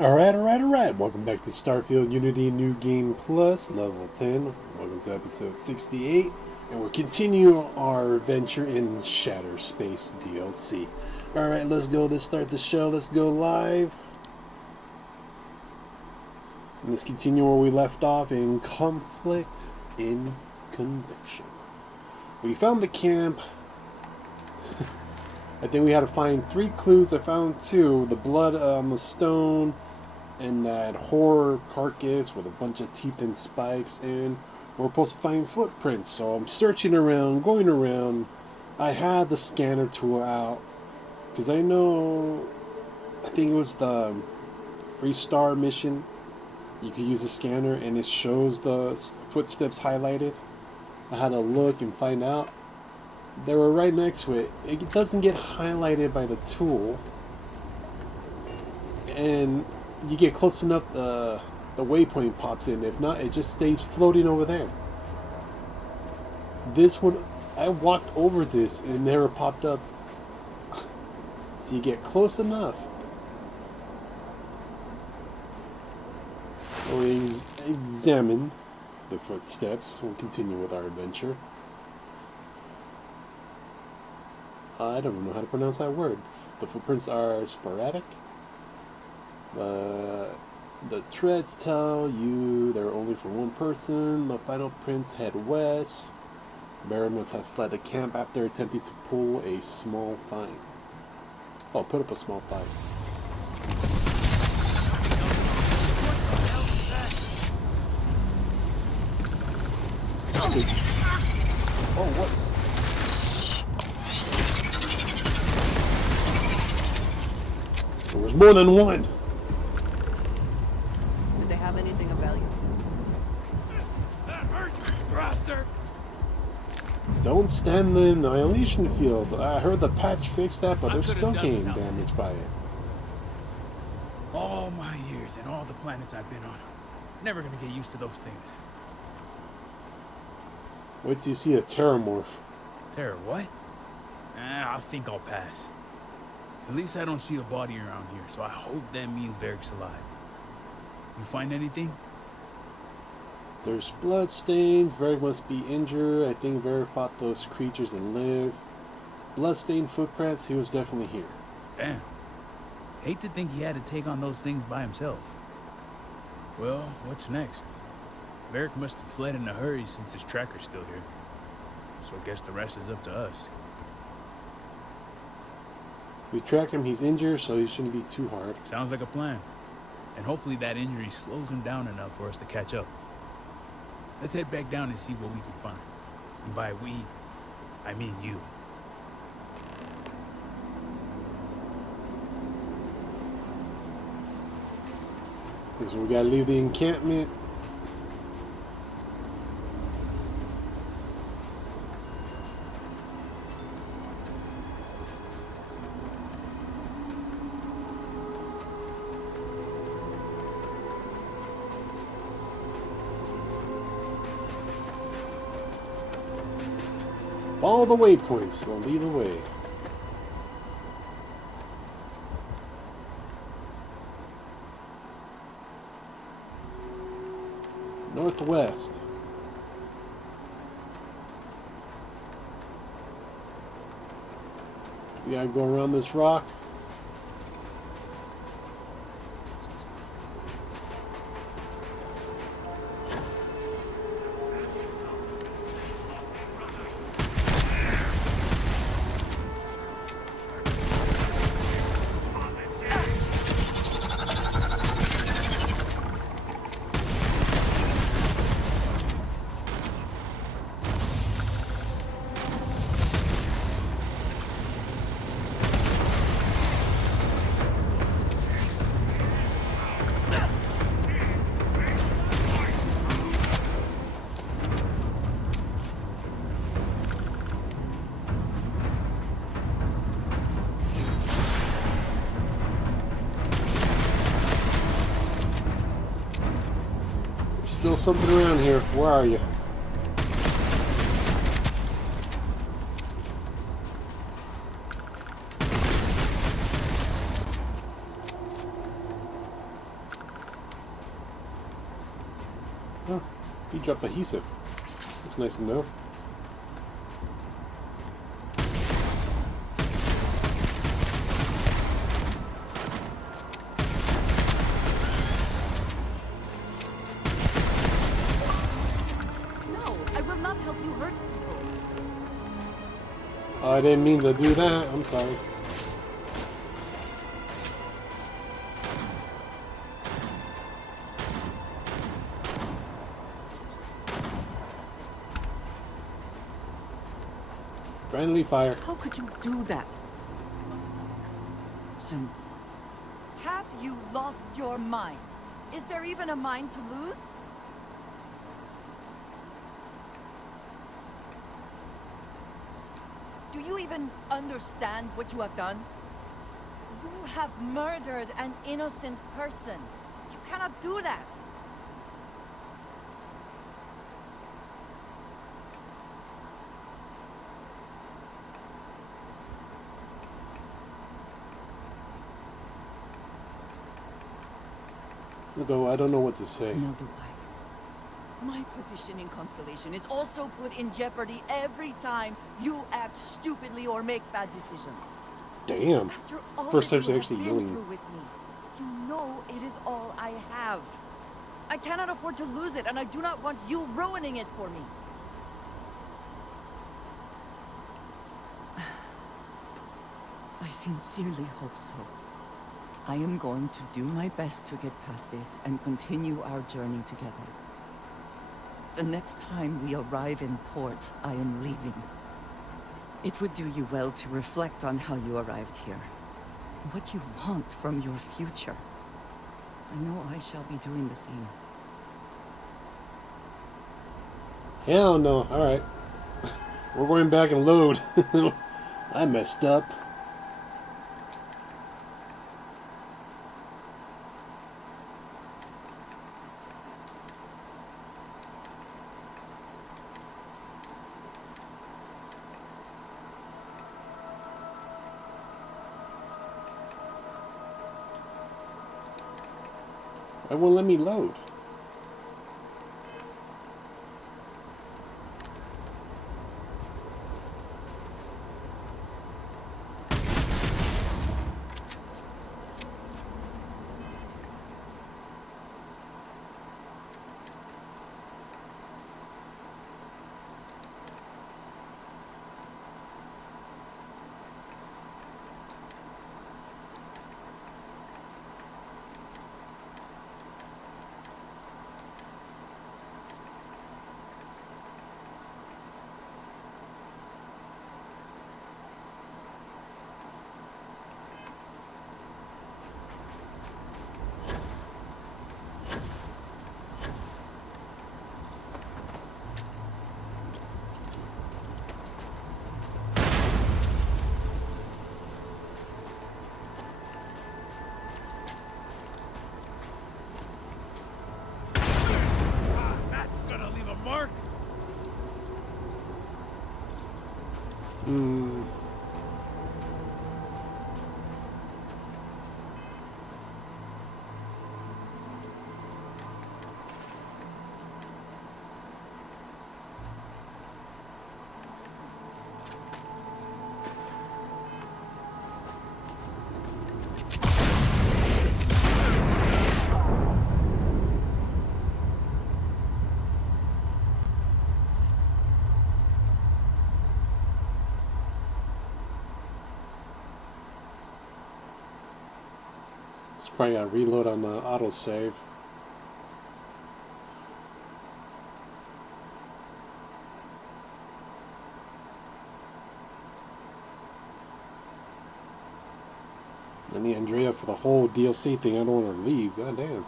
Alright. Welcome back to Starfield Unity New Game Plus, level 10. Welcome to episode 68. And we're continuing our adventure in Shatter Space DLC. Alright, let's go. Let's start the show. Let's go live. And let's continue where we left off in Conflict in Conviction. We found the camp. I think we had to find 3 clues. I found 2. The blood on the stone and that horror carcass with a bunch of teeth and spikes. And we're supposed to find footprints. So I'm searching around, going around. I had the scanner tool out because I think it was the Free Star mission. You could use a scanner and it shows the footsteps highlighted. I had to look and find out. They were right next to it. It doesn't get highlighted by the tool. And you get close enough, the waypoint pops in. If not, it just stays floating over there. This one, I walked over this and it never popped up. So you get close enough. So we examine the footsteps. We'll continue with our adventure. I don't know how to pronounce that word. The footprints are sporadic. The treads tell you they're only for one person. The final prints head west. Baron must have fled the camp after attempting to pull a small fight. Oh, put up a small fight. Oh, what? There was more than one. Did they have anything of value? That hurt, you bastard! Don't stand in the annihilation field. I heard the patch fixed that, but they're still getting damaged by it. All my years and all the planets I've been on, never gonna get used to those things. Wait till you see a terramorph. Terror, what? I think I'll pass. At least I don't see a body around here, so I hope that means Varric's alive. You find anything? There's blood stains. Varric must be injured. I think Varric fought those creatures and lived. Bloodstained footprints. He was definitely here. Damn. Hate to think he had to take on those things by himself. Well, what's next? Varric must have fled in a hurry since his tracker's still here. So I guess the rest is up to us. We track him. He's injured, so he shouldn't be too hard. Sounds like a plan. And hopefully that injury slows him down enough for us to catch up. Let's head back down and see what we can find. And by we, I mean you. So we gotta leave the encampment. Follow the waypoints, they'll lead the way. Northwest. We gotta go around this rock. Still something around here. Where are you? He dropped adhesive. That's nice to know. No, I will not help you hurt people. I didn't mean to do that. I'm sorry. Friendly fire. How could you do that? Soon. Have you lost your mind? Is there even a mind to lose? Do you even understand what you have done? You have murdered an innocent person. You cannot do that. Although I don't know what to say. Nor do I. My position in Constellation is also put in jeopardy every time you act stupidly or make bad decisions. Damn. After all First that time you have actually been yelling. through with me, you know it is all I have. I cannot afford to lose it, and I do not want you ruining it for me. I sincerely hope so. I am going to do my best to get past this and continue our journey together. The next time we arrive in port, I am leaving. It would do you well to reflect on how you arrived here, and what you want from your future. I know I shall be doing the same. Hell no. Alright. We're going back and load. I messed up. It won't let me load. That's gonna leave a mark. It's probably got to reload on the autosave. I need Andrea for the whole DLC thing. I don't want her to leave. God damn.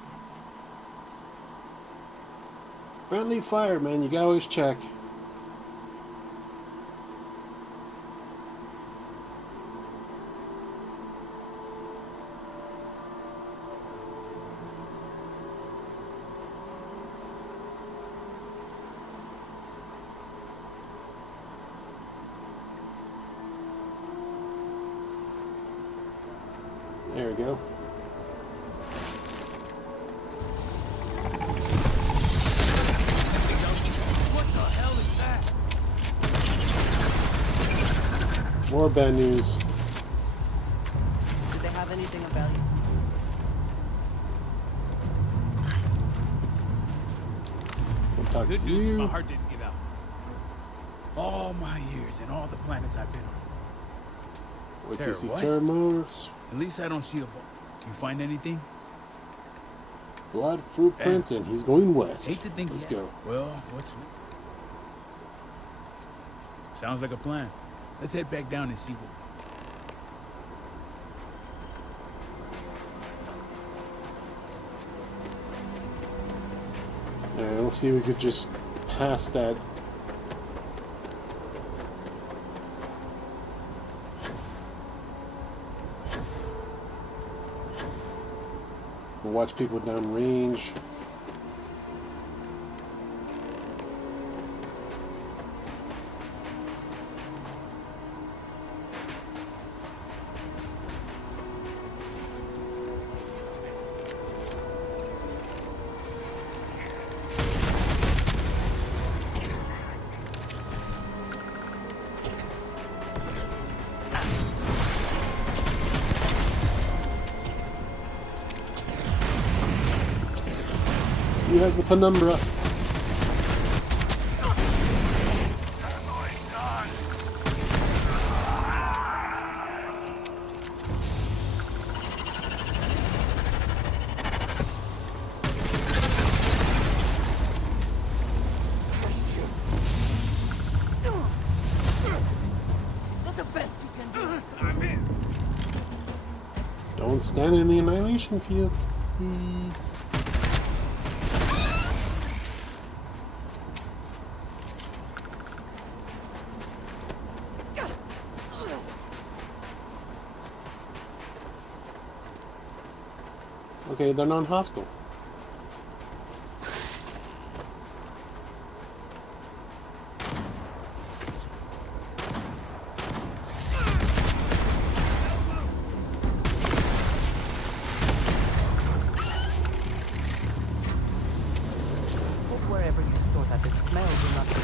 Friendly fire, man. You gotta always check. There we go. More bad news. Do they have anything of value? We'll talk Good to news is you. my heart didn't give out. All my years and all the planets I've been on. Wait till Terra, you see what? Terramorphs. At least I don't see a ball. You find anything? Blood, footprints, and he's going west. Hate to think. Let's go. Well, what's... Sounds like a plan. Let's head back down and see what... Alright, we'll see if we could just pass that. We'll watch people down range. Who has the penumbra? Not the best you can do. I'm in. Don't stand in the annihilation field, please. Okay, they're non-hostile. Hope wherever you store that, the smell will not be.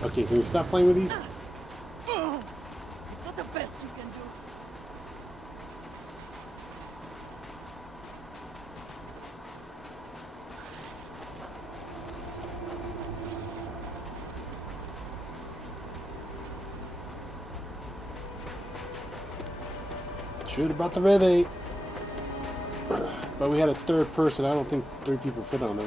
Okay, can we stop playing with these? It's not the best you can do. Shoot about the Rev 8. But we had a third person. I don't think 3 people fit on there.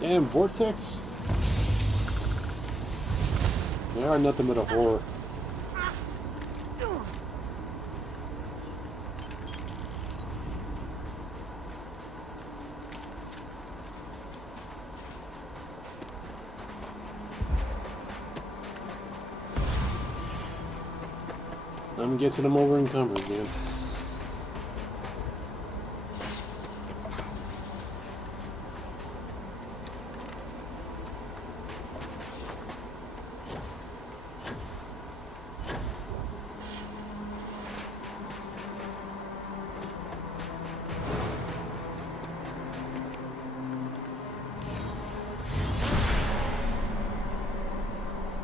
Damn, Vortex. They are nothing but a horror. I'm guessing I'm over encumbered, man.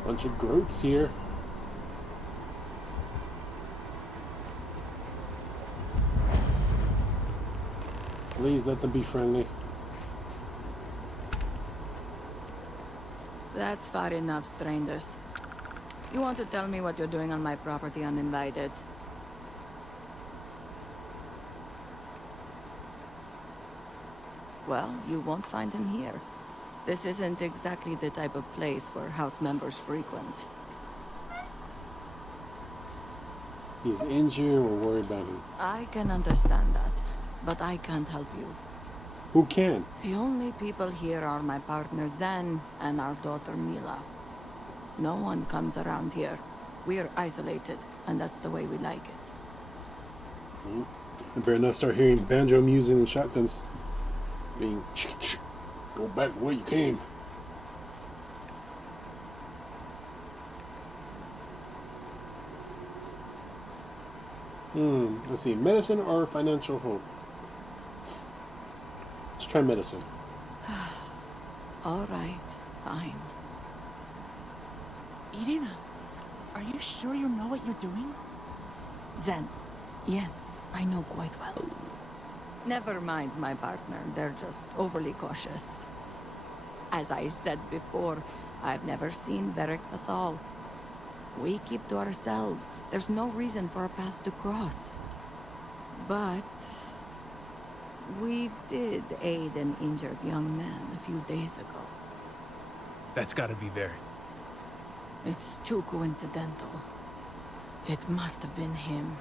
Bunch of Groats here. Please let them be friendly. That's far enough, strangers. You want to tell me what you're doing on my property uninvited? Well, you won't find him here. This isn't exactly the type of place where house members frequent. He's injured. We're worried about him. I can understand that, but I can't help you. Who can? The only people here are my partner Zen and our daughter Mila. No one comes around here. We're isolated, and that's the way we like it. I better not start hearing banjo music and shotguns being go back the way you came. Let's see, medicine or financial hope? Let's try medicine. All right, fine. Eden, are you sure you know what you're doing? Zen, yes, I know quite well. Never mind my partner, they're just overly cautious. As I said before, I've never seen Varric Pathal. We keep to ourselves. There's no reason for a path to cross. But we did aid an injured young man a few days ago. That's gotta be Varric. It's too coincidental. It must have been him.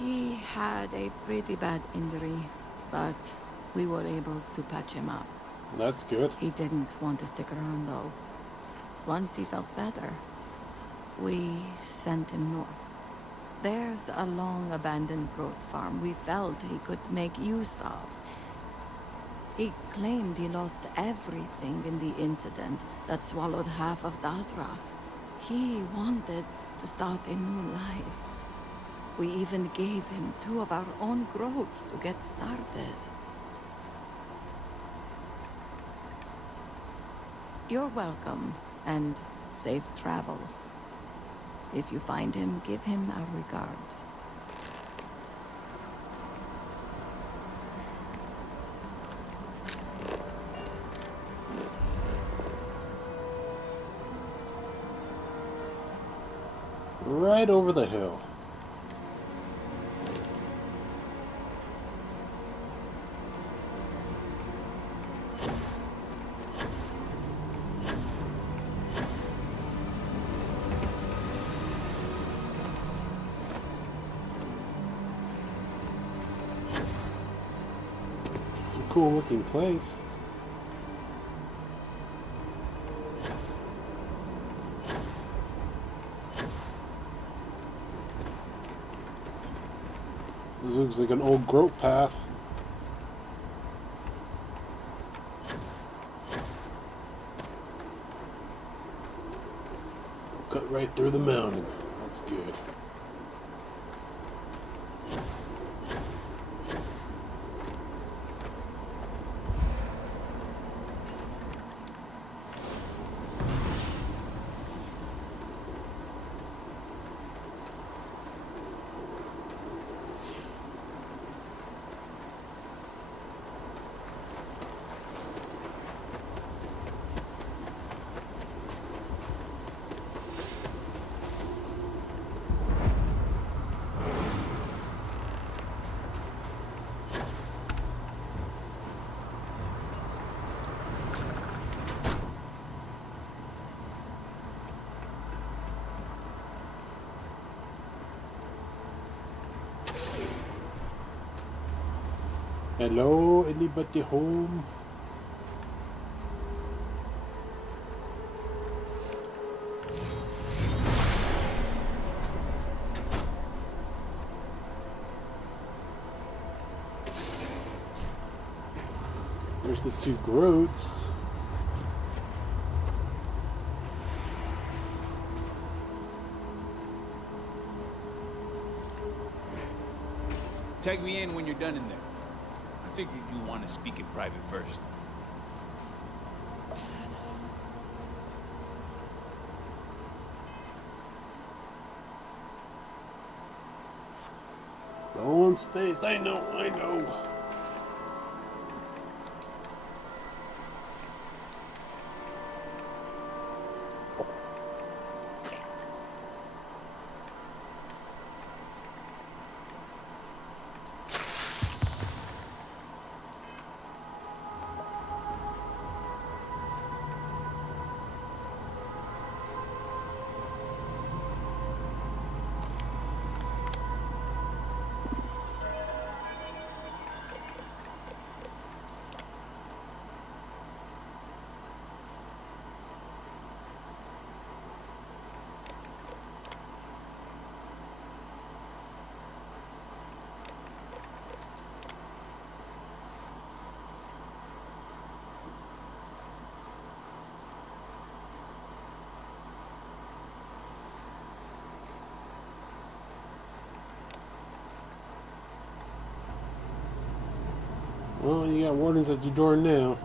He had a pretty bad injury, but we were able to patch him up. That's good. He didn't want to stick around, though. Once he felt better, we sent him north. There's a long-abandoned growth farm we felt he could make use of. He claimed he lost everything in the incident that swallowed half of Dazra. He wanted to start a new life. We even gave him 2 of our own growths to get started. You're welcome, and safe travels. If you find him, give him our regards. Right over the hill. It's a cool looking place. This looks like an old growth path. Cut right through the mountain. That's good. Hello, anybody home? There's the 2 growths. Tag me in when you're done in there. I figured you want to speak in private first. Low on space, I know. Well, you got wardens at your door now.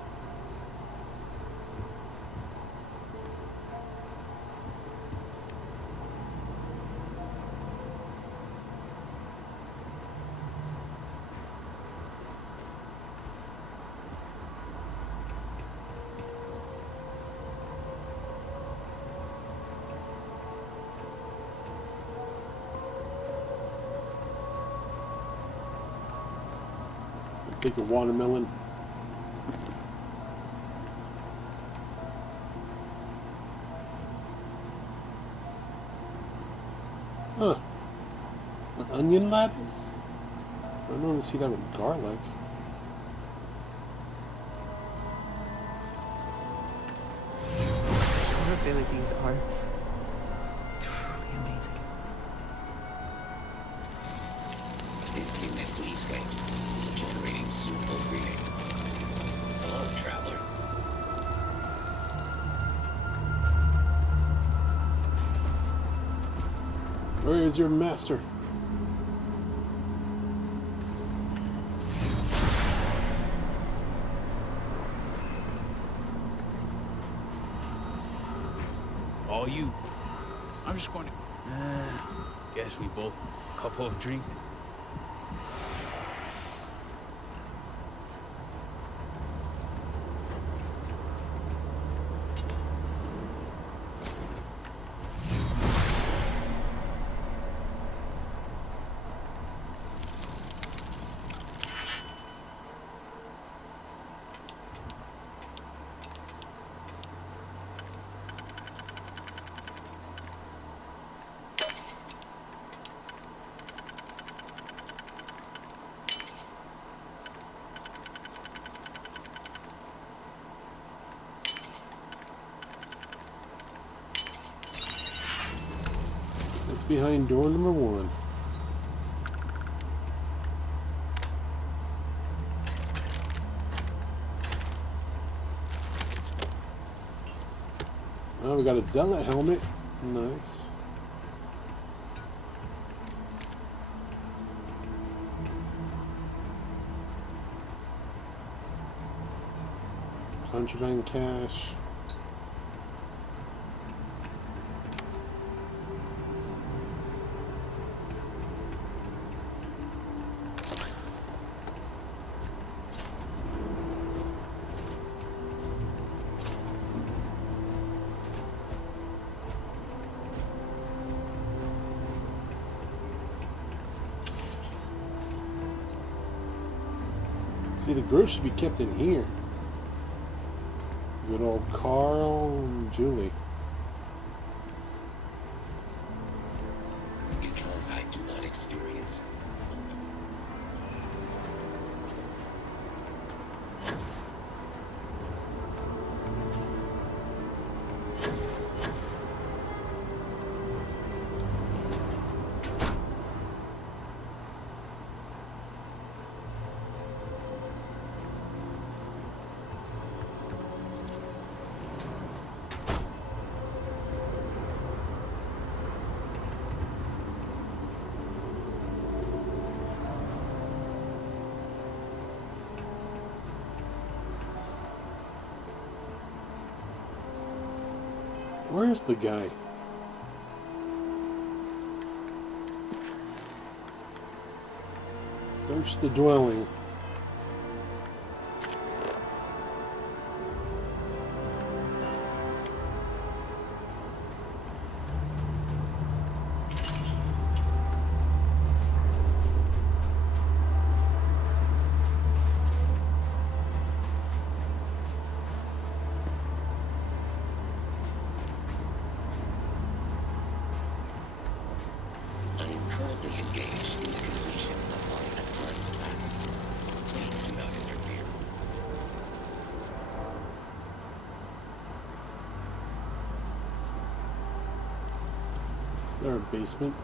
Take a watermelon. Huh. An onion lattice? I don't normally see that with garlic. Your abilities are truly amazing. This unit please wait. Generating suitable reading. Hello, traveler. Where is your master? All you. I'm just going to... guess we both a couple of drinks in. It's behind door number 1. Oh, we got a zealot helmet. Nice. Contraband cash. See, the growth should be kept in here. Good old Carl and Julie. Because I do not experience. Where's the guy? Search the dwelling. I am currently engaged in the completion of my assigned task. Please do not interfere. Is there a basement?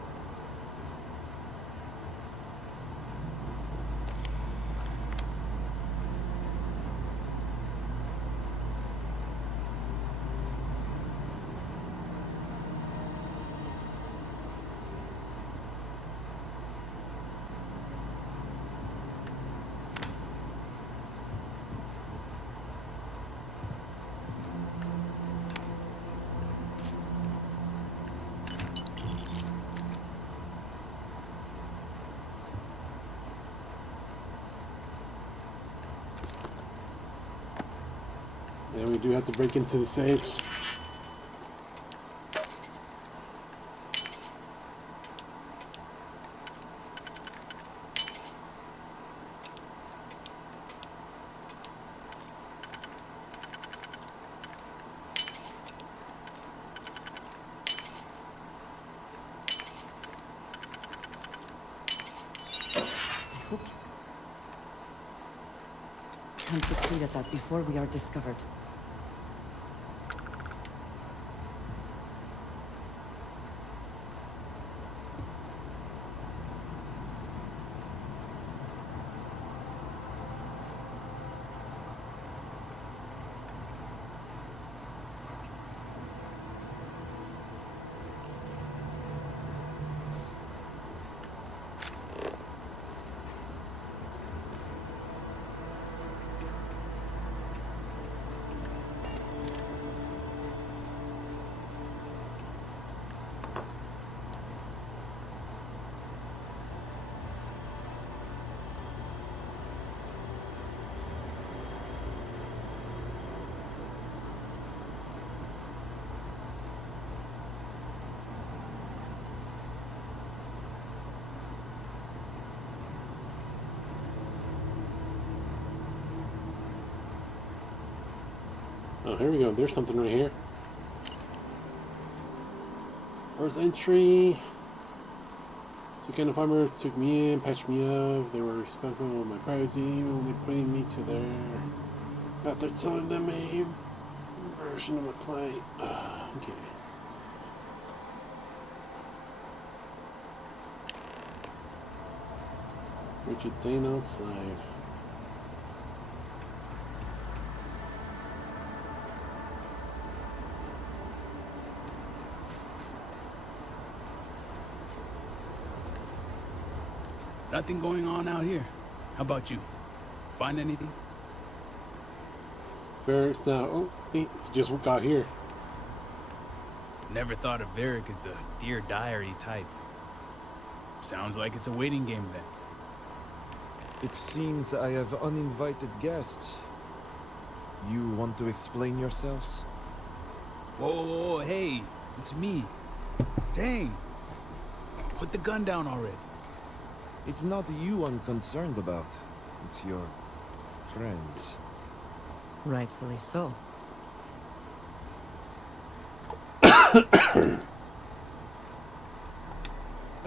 And we do have to break into the safes. Can't succeed at that before we are discovered. Oh, here we go. There's something right here. First entry. So kind of farmers took me in, patched me up. They were respectful of my privacy, only putting me to their... after telling them a version of a client. Okay. Richard Dane outside. Nothing going on out here. How about you? Find anything? Varric's now. Oh, he just got here. Never thought of Varric as the Dear Diary type. Sounds like it's a waiting game then. It seems I have uninvited guests. You want to explain yourselves? Whoa, hey, it's me. Dang. Put the gun down already. It's not you I'm concerned about. It's your friends. Rightfully so. I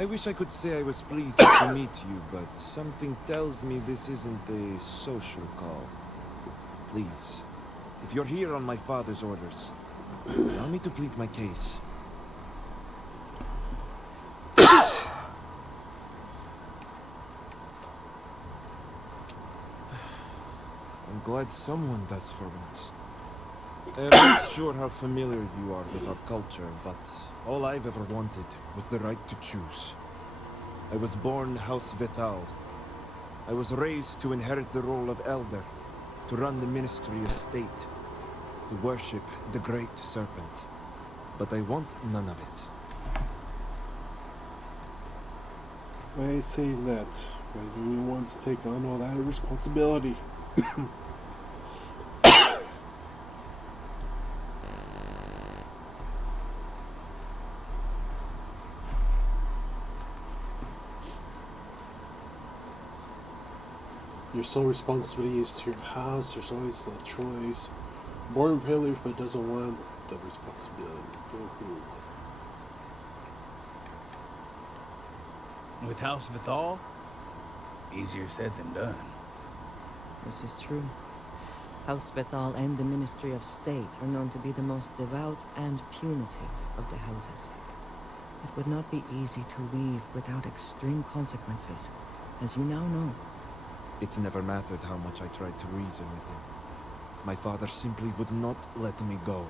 wish I could say I was pleased to meet you, but something tells me this isn't a social call. Please, if you're here on my father's orders, allow me to plead my case. I'm glad someone does for once. I'm not sure how familiar you are with our culture, but all I've ever wanted was the right to choose. I was born House Vethal. I was raised to inherit the role of elder, to run the Ministry of State, to worship the Great Serpent. But I want none of it. Why say that? Why do you want to take on all that responsibility? Your sole responsibility is to your house. There's always a choice. Born privileged but doesn't want the responsibility. Boo-hoo. With House Vethal? Easier said than done. This is true. House Bethal and the Ministry of State are known to be the most devout and punitive of the houses. It would not be easy to leave without extreme consequences, as you now know. It's never mattered how much I tried to reason with him. My father simply would not let me go.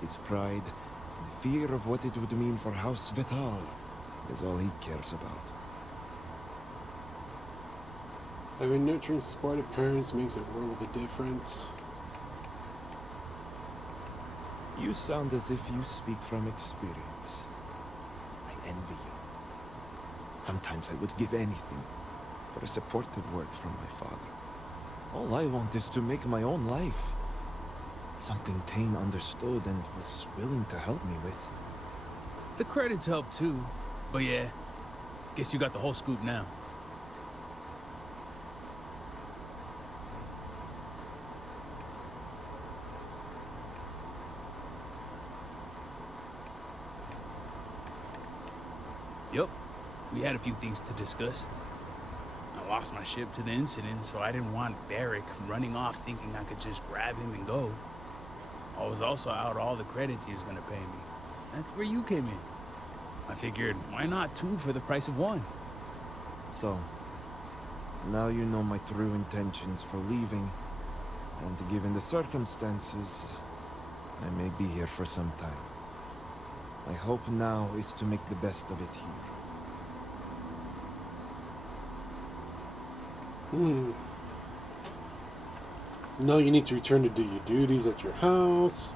His pride and the fear of what it would mean for House Vethal is all he cares about. Having nurturing, supportive parents makes a world of a difference. You sound as if you speak from experience. I envy you. Sometimes I would give anything for a supportive word from my father. All I want is to make my own life. Something Tane understood and was willing to help me with. The credits help too. But yeah, guess you got the whole scoop now. Yup, we had a few things to discuss. I lost my ship to the incident, so I didn't want Barrick running off thinking I could just grab him and go. I was also out all the credits he was gonna pay me. That's where you came in. I figured, why not 2 for the price of 1? So, now you know my true intentions for leaving, and given the circumstances, I may be here for some time. My hope now is to make the best of it here. No, you need to return to do your duties at your house.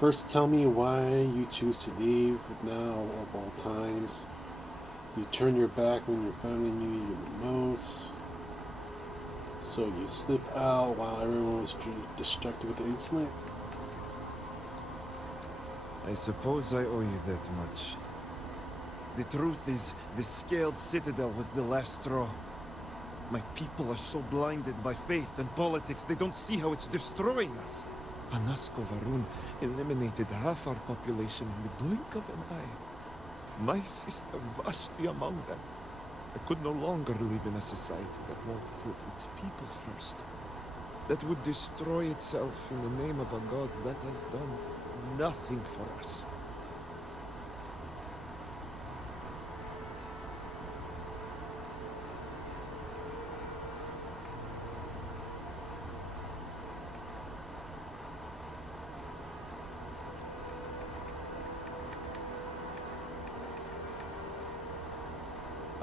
First, tell me why you choose to leave now of all times. You turn your back when your family need you the most. So you slip out while everyone was distracted with the incident. I suppose I owe you that much. The truth is, the scaled citadel was the last straw. My people are so blinded by faith and politics, they don't see how it's destroying us. Anasko Varun eliminated half our population in the blink of an eye. My sister Vashti among them. I could no longer live in a society that won't put its people first. That would destroy itself in the name of a god that has done nothing for us.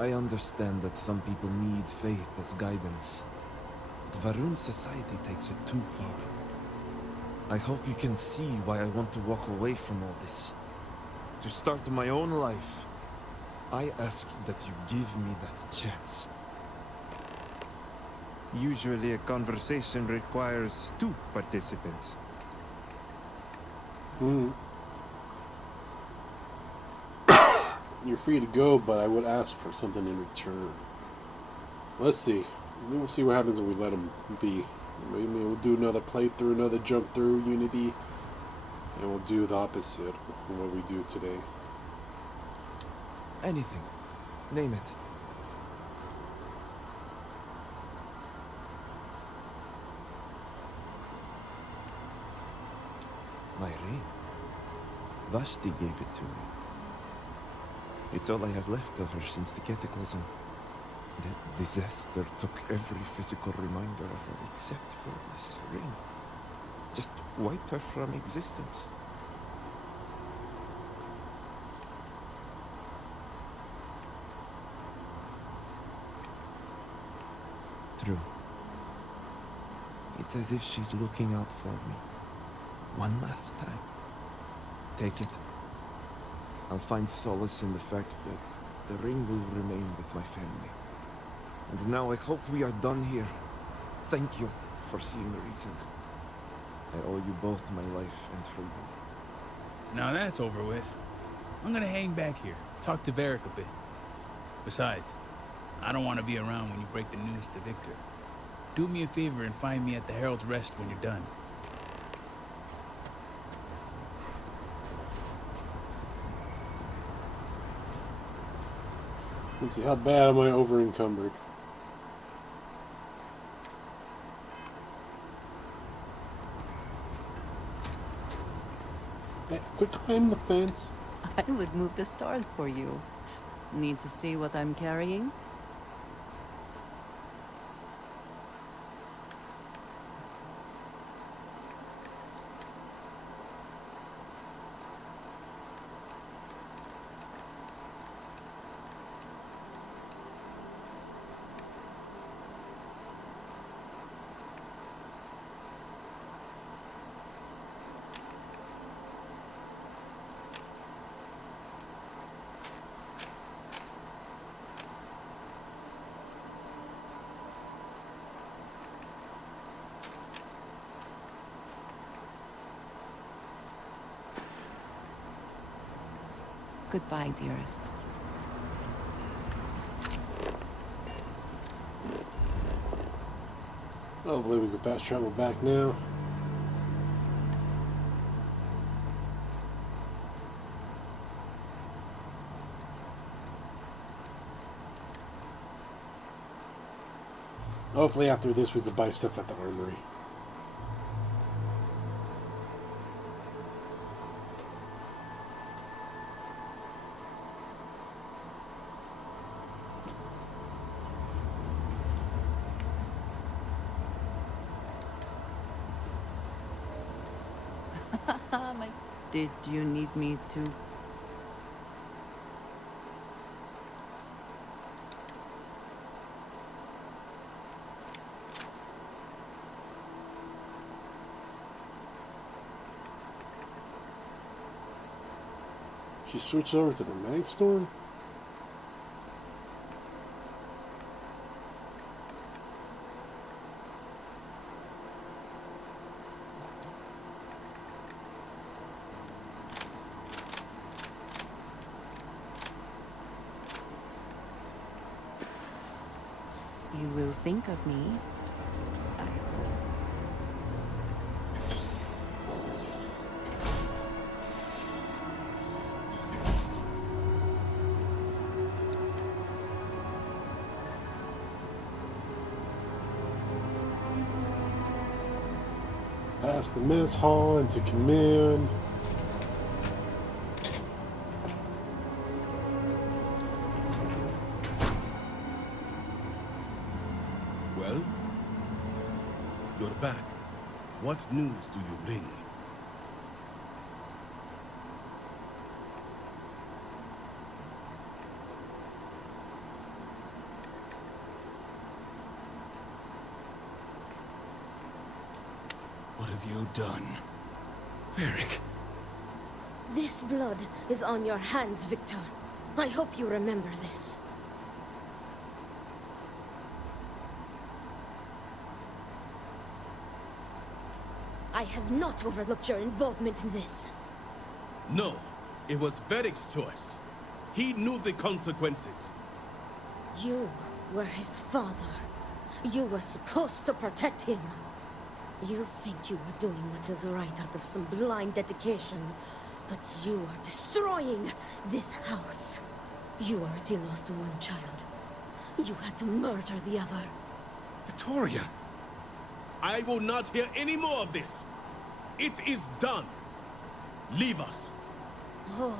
I understand that some people need faith as guidance, but Varun's society takes it too far. I hope you can see why I want to walk away from all this. To start my own life, I ask that you give me that chance. Usually a conversation requires 2 participants. You're free to go, but I would ask for something in return. Let's see. We'll see what happens when we let him be. Maybe we'll do another playthrough, another jump through Unity, and we'll do the opposite of what we do today. Anything. Name it. My ring. Vashti gave it to me. It's all I have left of her since the cataclysm. The disaster took every physical reminder of her except for this ring. Just wiped her from existence. True. It's as if she's looking out for me. One last time. Take it. I'll find solace in the fact that the ring will remain with my family. And now I hope we are done here. Thank you for seeing reason. I owe you both my life and freedom. Now that's over with. I'm gonna hang back here, talk to Varric a bit. Besides, I don't want to be around when you break the news to Victor. Do me a favor and find me at the Herald's Rest when you're done. Let's see, how bad am I over encumbered? Hey, quit climbing the fence. I would move the stars for you. Need to see what I'm carrying? Goodbye, dearest. Hopefully we can fast travel back now. Hopefully after this we could buy stuff at the armory. Did you need me to? She switched over to the mag storm? You will think of me. I hope. Past the mess hall into command. Well? You're back. What news do you bring? What have you done? Varric. This blood is on your hands, Victor. I hope you remember this. I have not overlooked your involvement in this. No, it was Varric's choice. He knew the consequences. You were his father. You were supposed to protect him. You think you are doing what is right out of some blind dedication, but you are destroying this house. You already lost one child. You had to murder the other. Victoria! I will not hear any more of this. It is done. Leave us. Oh,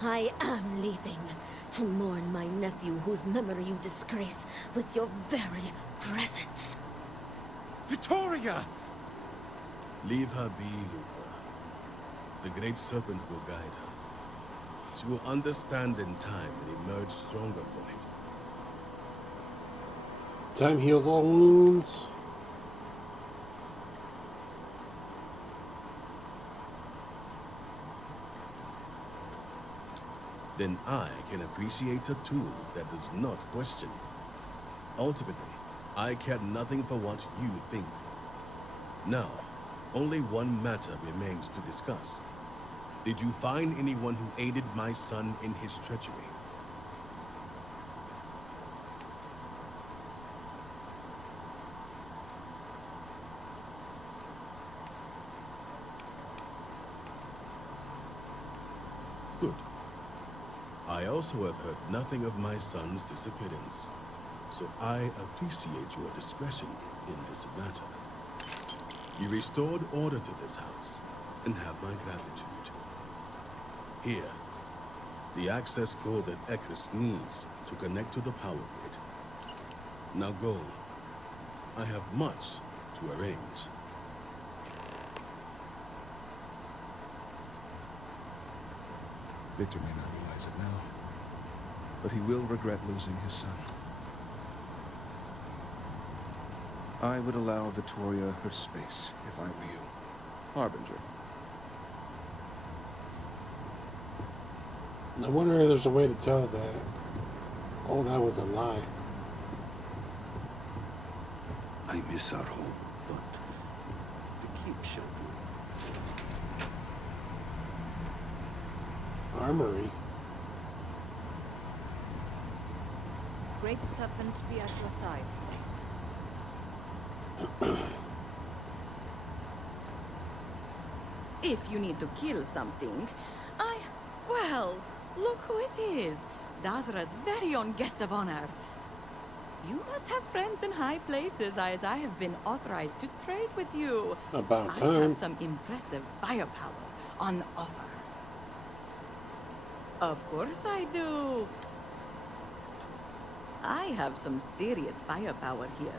I am leaving to mourn my nephew whose memory you disgrace with your very presence. Victoria! Leave her be, Luther. The Great Serpent will guide her. She will understand in time and emerge stronger for it. Time heals all wounds. Then I can appreciate a tool that does not question. Ultimately, I care nothing for what you think. Now, only one matter remains to discuss. Did you find anyone who aided my son in his treachery? Good. I also have heard nothing of my son's disappearance, so I appreciate your discretion in this matter. You restored order to this house, and have my gratitude. Here, the access code that Ekris needs to connect to the power grid. Now go. I have much to arrange. Victor may not realize it now, but he will regret losing his son. I would allow Victoria her space if I were you. Harbinger. I wonder if there's a way to tell that all that was a lie. I miss our home, but the keep shall do. Armory. Great Serpent be at your side. If you need to kill something, well, look who it is. Dazra's very own guest of honor. You must have friends in high places, as I have been authorized to trade with you. About I time. have some impressive firepower on offer. Of course I do. I have some serious firepower here.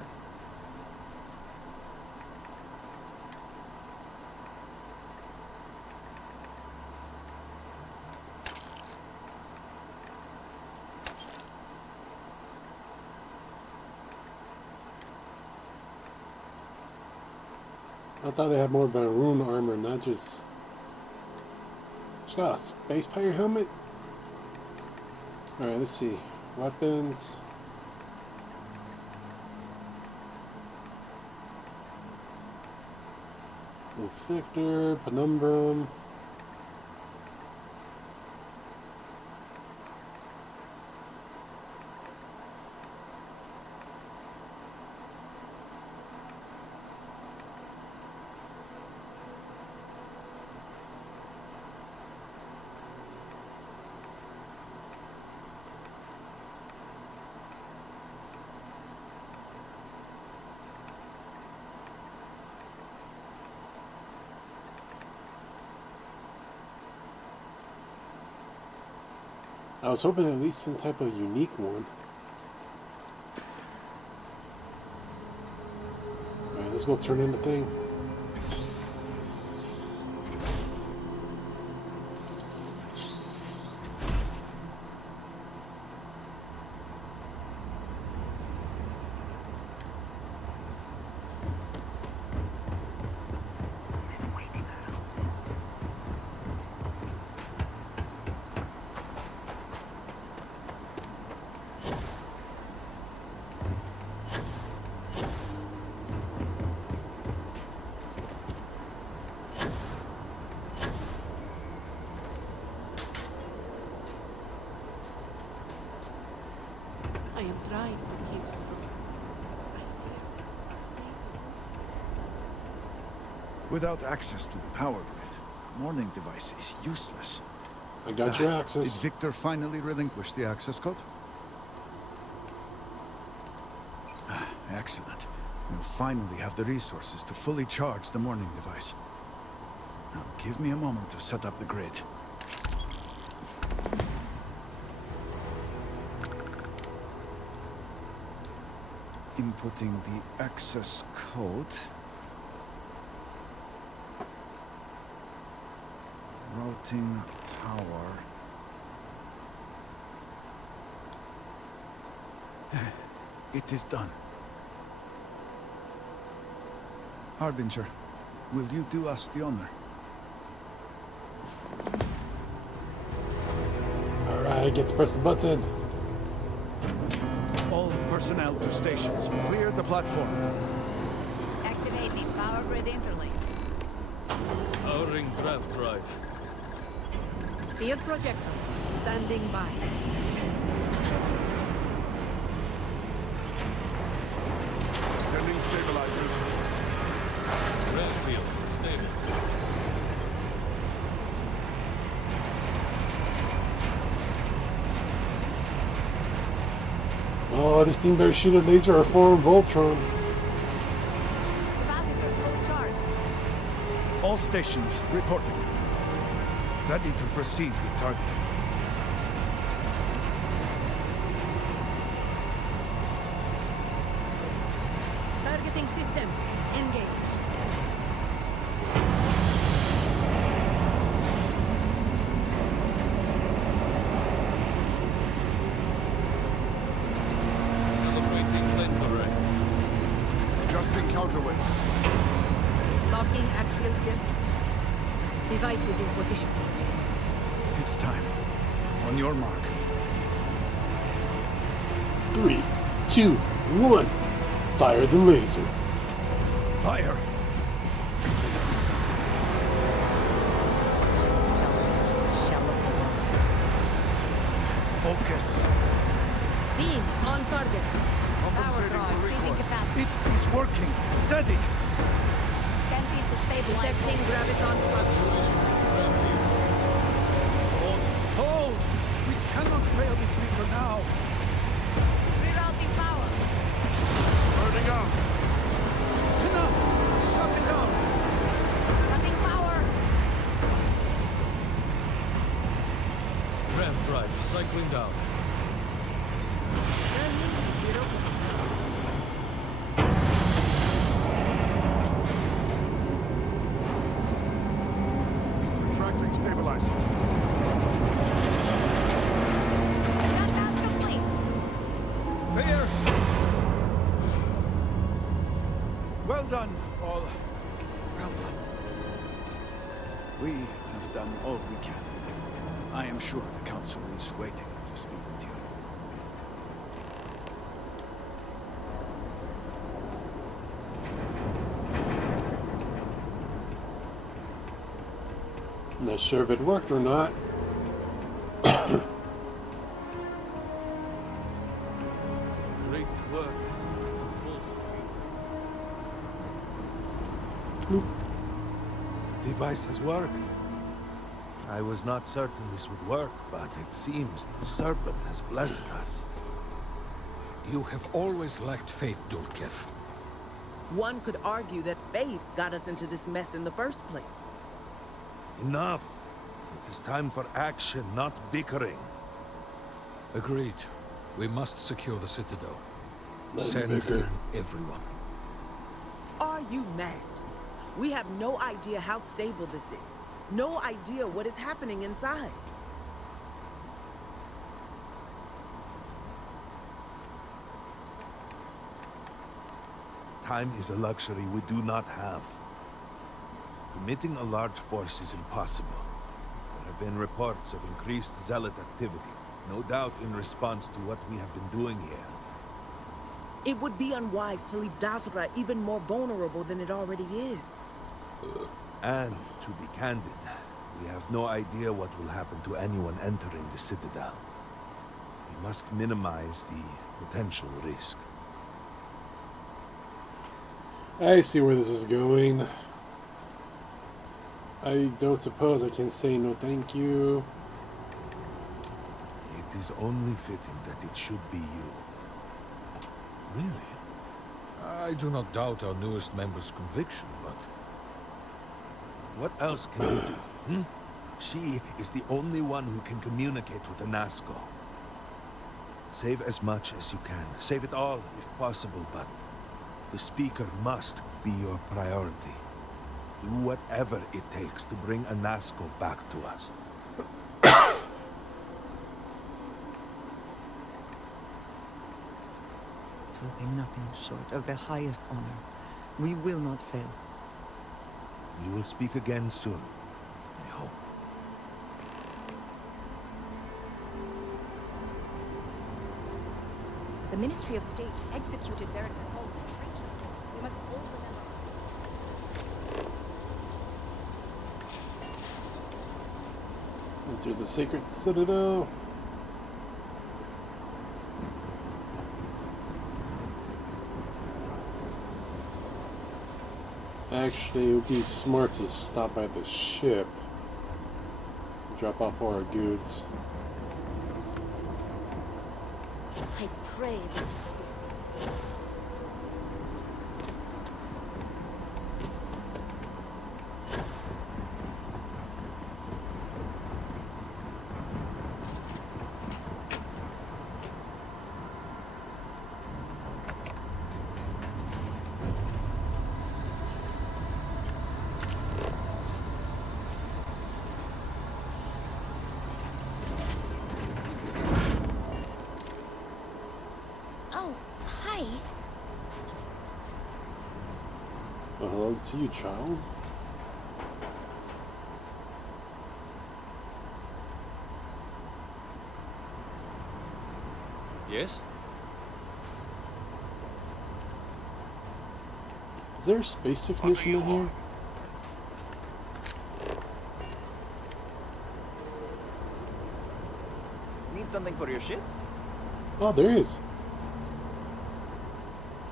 I thought they had more of a rune armor, not just... She's got a space pirate helmet? Alright, let's see. Weapons. Inflictor, Penumbrum. I was hoping at least some type of unique one. Alright, let's go turn in the thing. I am trying to keep strong. Without access to the power grid, morning device is useless. I got your Did access. Victor finally relinquish the access code? Excellent. We'll finally have the resources to fully charge the morning device. Now, give me a moment to set up the grid. Inputting the access code. Routing power. It is done. Harbinger, will you do us the honor? Alright, get to press the button. All personnel to stations. Clear the platform. Activating power grid interlink. Powering draft drive. Field projector, standing by. Extending stabilizers. Red field, stable. Oh, this thing better shoot a laser or form Voltron. Capacitors fully charged. All stations reporting. Ready to proceed with targeting. Targeting system engaged. Calibrating lens array. Adjusting counterweights. Locking axial tilt. Device is in position. It's time. On your mark. 3, 2, 1. Fire the laser. Fire! The shell of the world. Focus. Beam on target. Power drive, exceeding capacity. It is working. Steady. Can't keep the stabilizer. Detecting graviton flux. Hold! We cannot fail this beacon now. Rerouting power. Burning out. Enough! Shut it down! Cutting power. Rev drive cycling down. Retracting stabilizers. Shutdown complete. There! Well done, all. Well done. We have done all we can. I am sure the Council is waiting to speak with you. Not sure if it worked or not. Great work. Full speed. The device has worked. I was not certain this would work, but it seems the Serpent has blessed us. You have always lacked faith, Dulketh. One could argue that faith got us into this mess in the first place. Enough. It is time for action, not bickering. Agreed. We must secure the Citadel. Let Send me bicker. in everyone. Are you mad? We have no idea how stable this is. No idea what is happening inside. Time is a luxury we do not have. Committing a large force is impossible. There have been reports of increased zealot activity, no doubt in response to what we have been doing here. It would be unwise to leave Dazra even more vulnerable than it already is. And, to be candid, we have no idea what will happen to anyone entering the Citadel. We must minimize the potential risk. I see where this is going. I don't suppose I can say no thank you. It is only fitting that it should be you. Really? I do not doubt our newest member's conviction, but... What else can you do? Hmm? She is the only one who can communicate with the Nazgul. Save as much as you can. Save it all, if possible, but the Speaker must be your priority. Do whatever it takes to bring a Nazgul back to us. It will be nothing short of the highest honor. We will not fail. We will speak again soon, I hope. The Ministry of State executed Veritas Hall as a traitor. We must all remember. Enter the sacred citadel. Actually, it would be smart to stop by the ship. Drop off all our goods. I pray this experience. Well, hello to you, child. Yes? Is there a space technician in here? Need something for your ship? Oh, there is.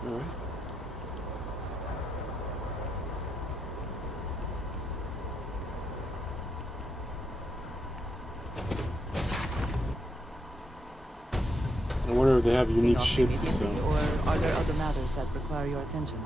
All right. I wonder if they have unique Enough ships to immediately, sell. or are there other matters that require your attention?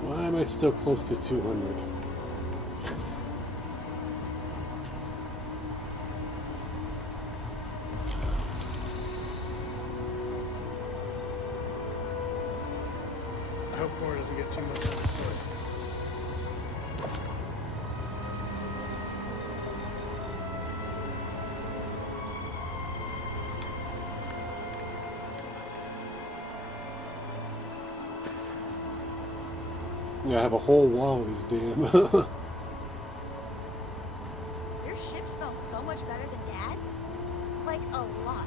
Why am I still close to 200? I hope Cora doesn't get too much on his foot. Yeah, I have a whole wall of these damn. Your ship smells so much better than Dad's? Like, a lot.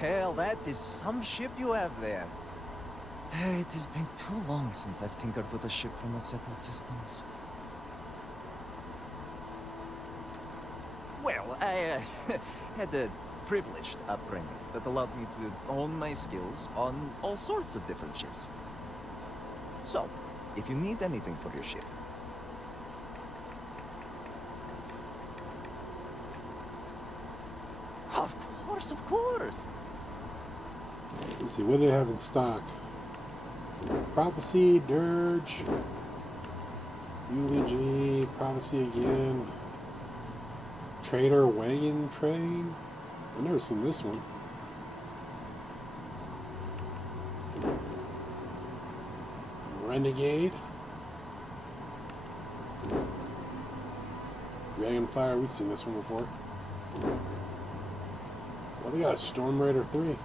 Hell, that is some ship you have there. It has been too long since I've tinkered with a ship from the settled systems. Well, I had a privileged upbringing that allowed me to hone my skills on all sorts of different ships. So, if you need anything for your ship, of course. Let's see, what do they have in stock? Prophecy, Dirge, Eulogy, Prophecy again, Trader Wagon Train. I've never seen this one. Renegade, Dragonfire. We've seen this one before. Well, they got a Storm Raider 3.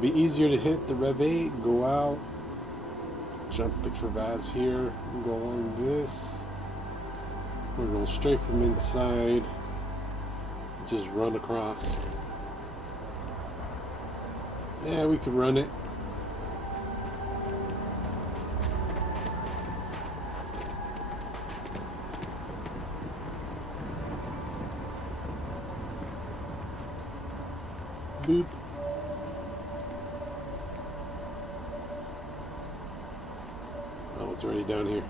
Be easier to hit the Rev 8, go out, jump the crevasse here, and go along this. We're going straight from inside, just run across. Yeah, we could run it. Boop. Oh, it's already down here.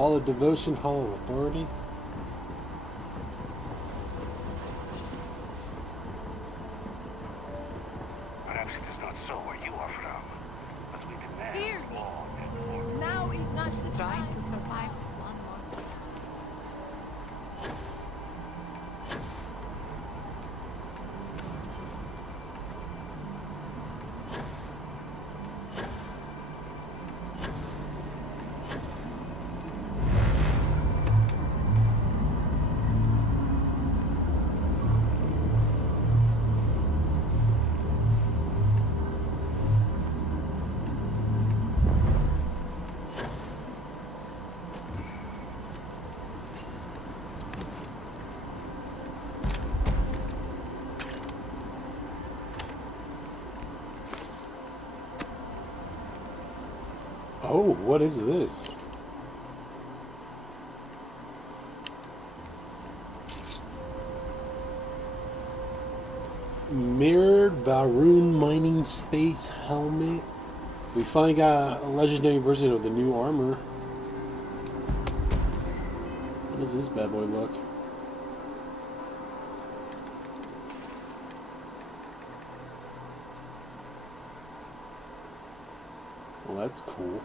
Hall of Devotion, Hall of Authority. Perhaps it is not so where you are from, but we demand Hear me. law and order. Now is not Just the trying time. to survive one more day. Oh, what is this? Mirrored Varun mining space helmet. We finally got a legendary version of the new armor. How does this bad boy look? Well, that's cool.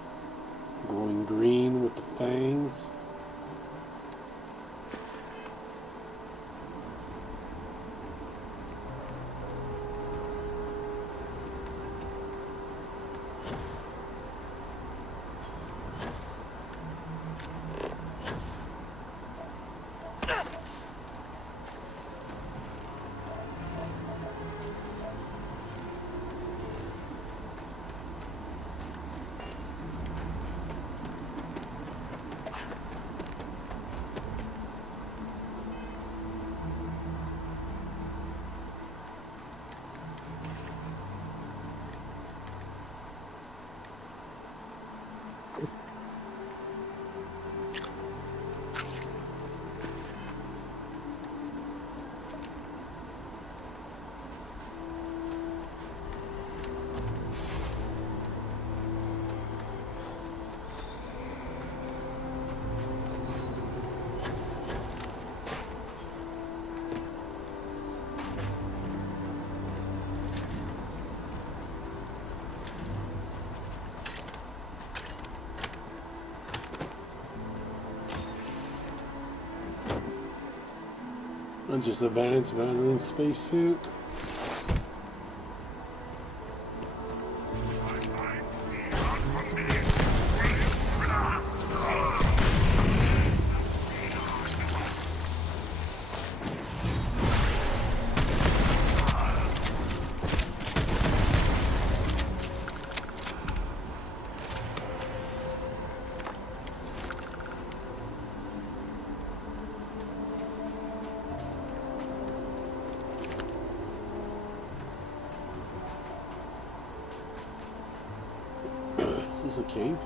Glowing green with the fangs. And just advanced veteran spacesuit. Is this a cave?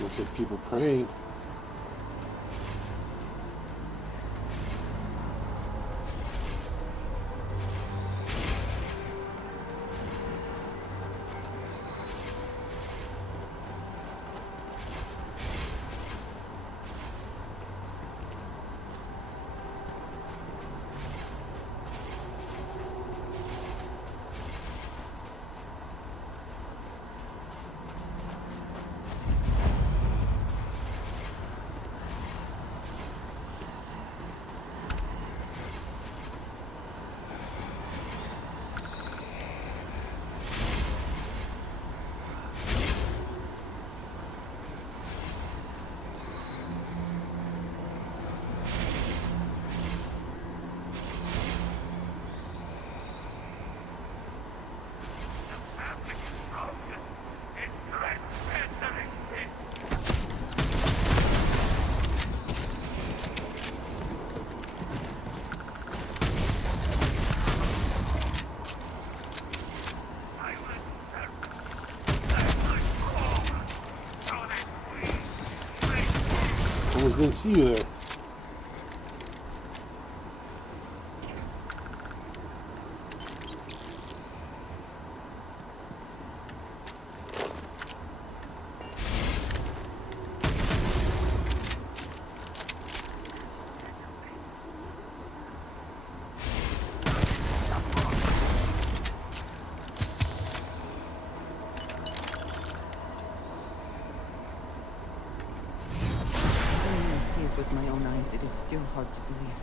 Looks like people praying. didn't see you there. With my own eyes, it is still hard to believe.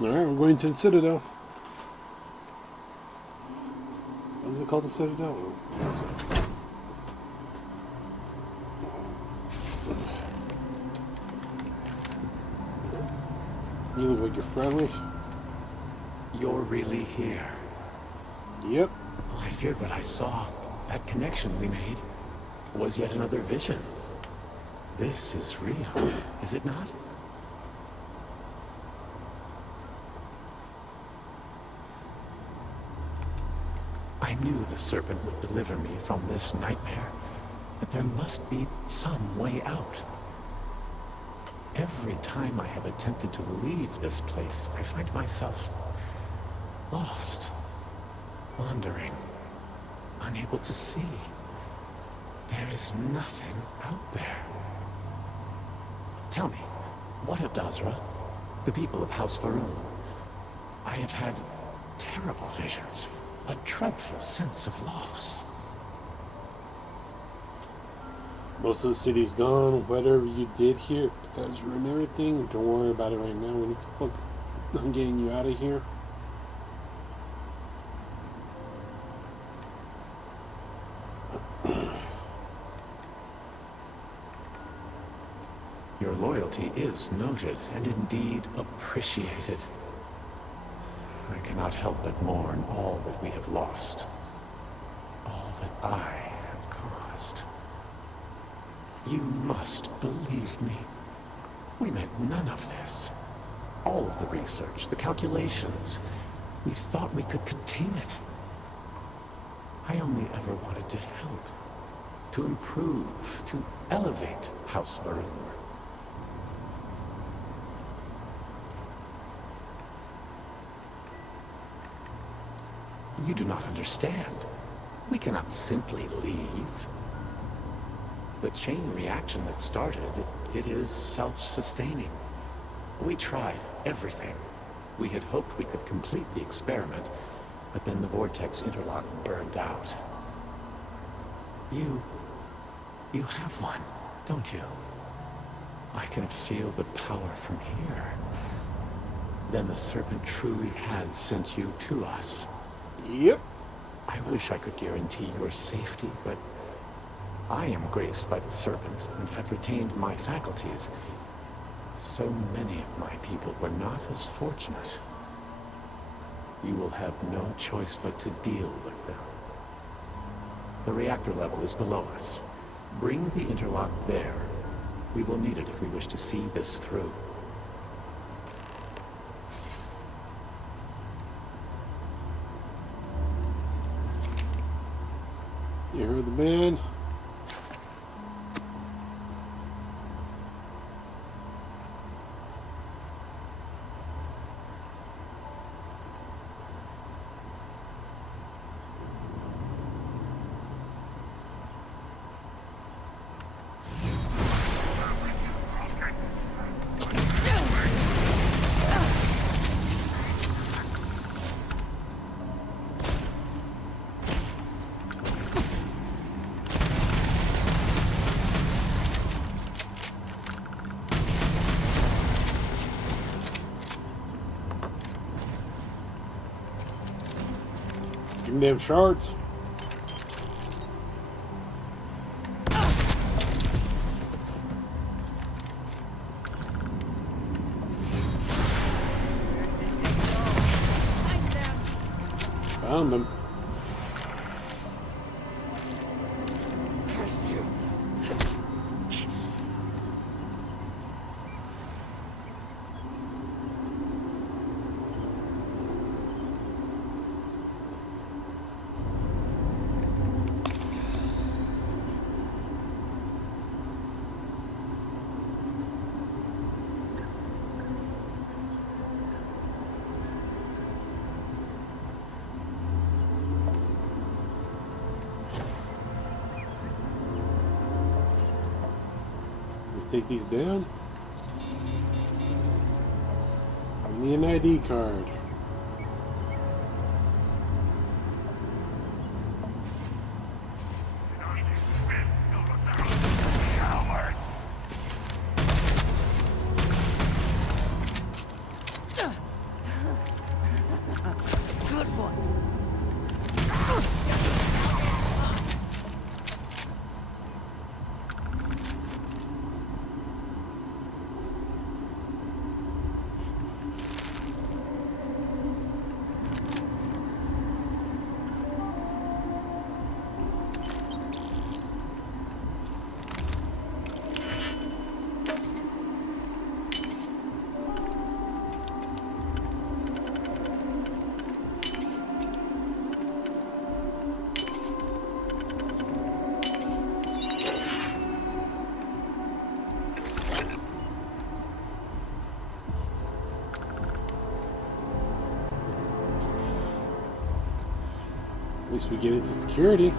Alright, we're going to the Citadel. What is it called, the Citadel? You look like you're friendly. You're really here. Yep. I feared what I saw. That connection we made was yet another vision. This is real, is it not? I knew the serpent would deliver me from this nightmare, but there must be some way out. Every time I have attempted to leave this place, I find myself lost, wandering, unable to see. There is nothing out there. Tell me, what of Dazra, the people of House Varun? I have had terrible visions, a dreadful sense of loss. Most of the city's gone. Whatever you did here has ruined everything. Don't worry about it right now. We need to focus on getting you out of here. Your loyalty is noted and indeed appreciated. I cannot help but mourn all that we have lost, all that I have caused. You must believe me. We meant none of this. All of the research, the calculations, we thought we could contain it. I only ever wanted to help, to improve, to elevate House Varun. You do not understand. We cannot simply leave. The chain reaction that started, it is self-sustaining. We tried everything. We had hoped we could complete the experiment, but then the vortex interlock burned out. You have one, don't you? I can feel the power from here. Then the serpent truly has sent you to us. Yep. I wish I could guarantee your safety, but I am graced by the serpent and have retained my faculties. So many of my people were not as fortunate. You will have no choice but to deal with them. The reactor level is below us. Bring the interlock there. We will need it if we wish to see this through. You heard the man. Give me them shards. Found them. Curse you. Take these down. We need an ID card. Good one. At least we get into security.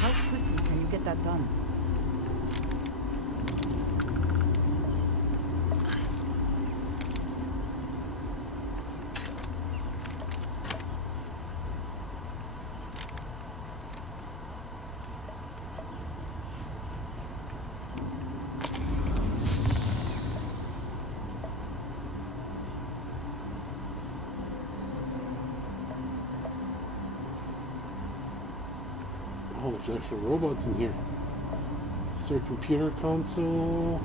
How quickly can you get that done? Oh, there's actual robots in here. Is there a computer console?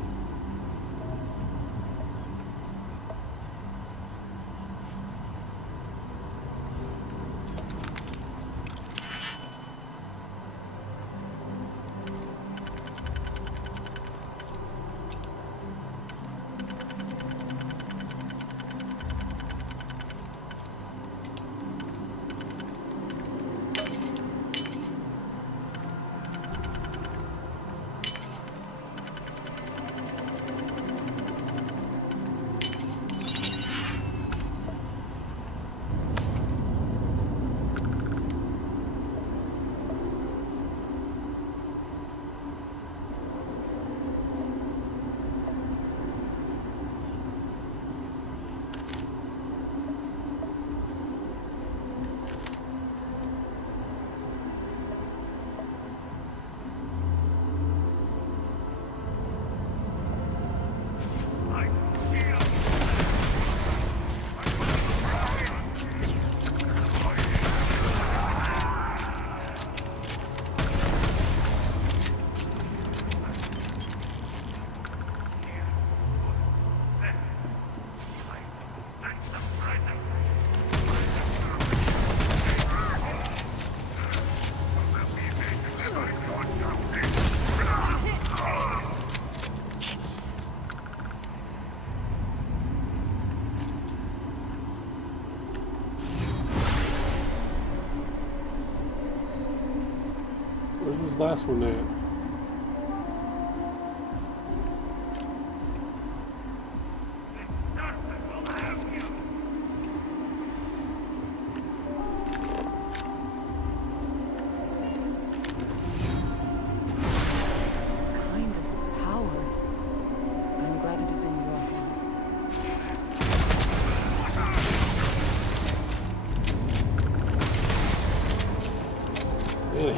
Where's this last one at?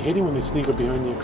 hate it when they sneak up behind you.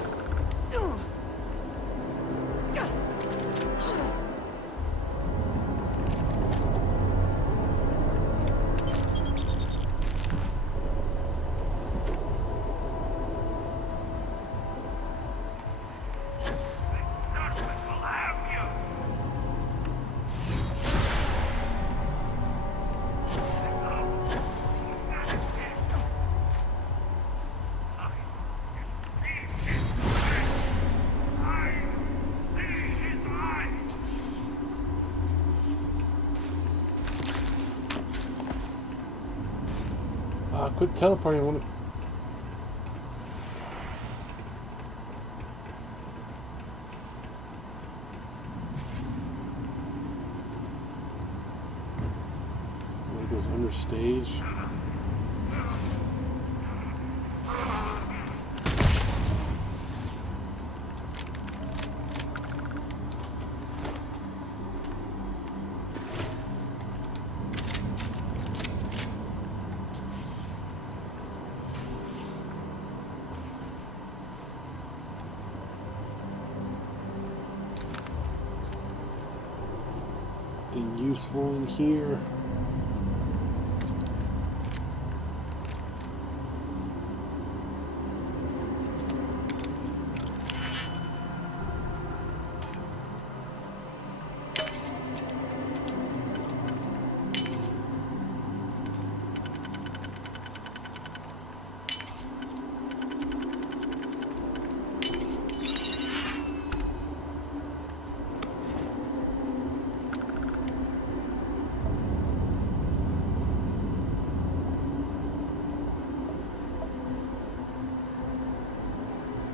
Quit teleporting. I want to. It goes under stage. Useful in here.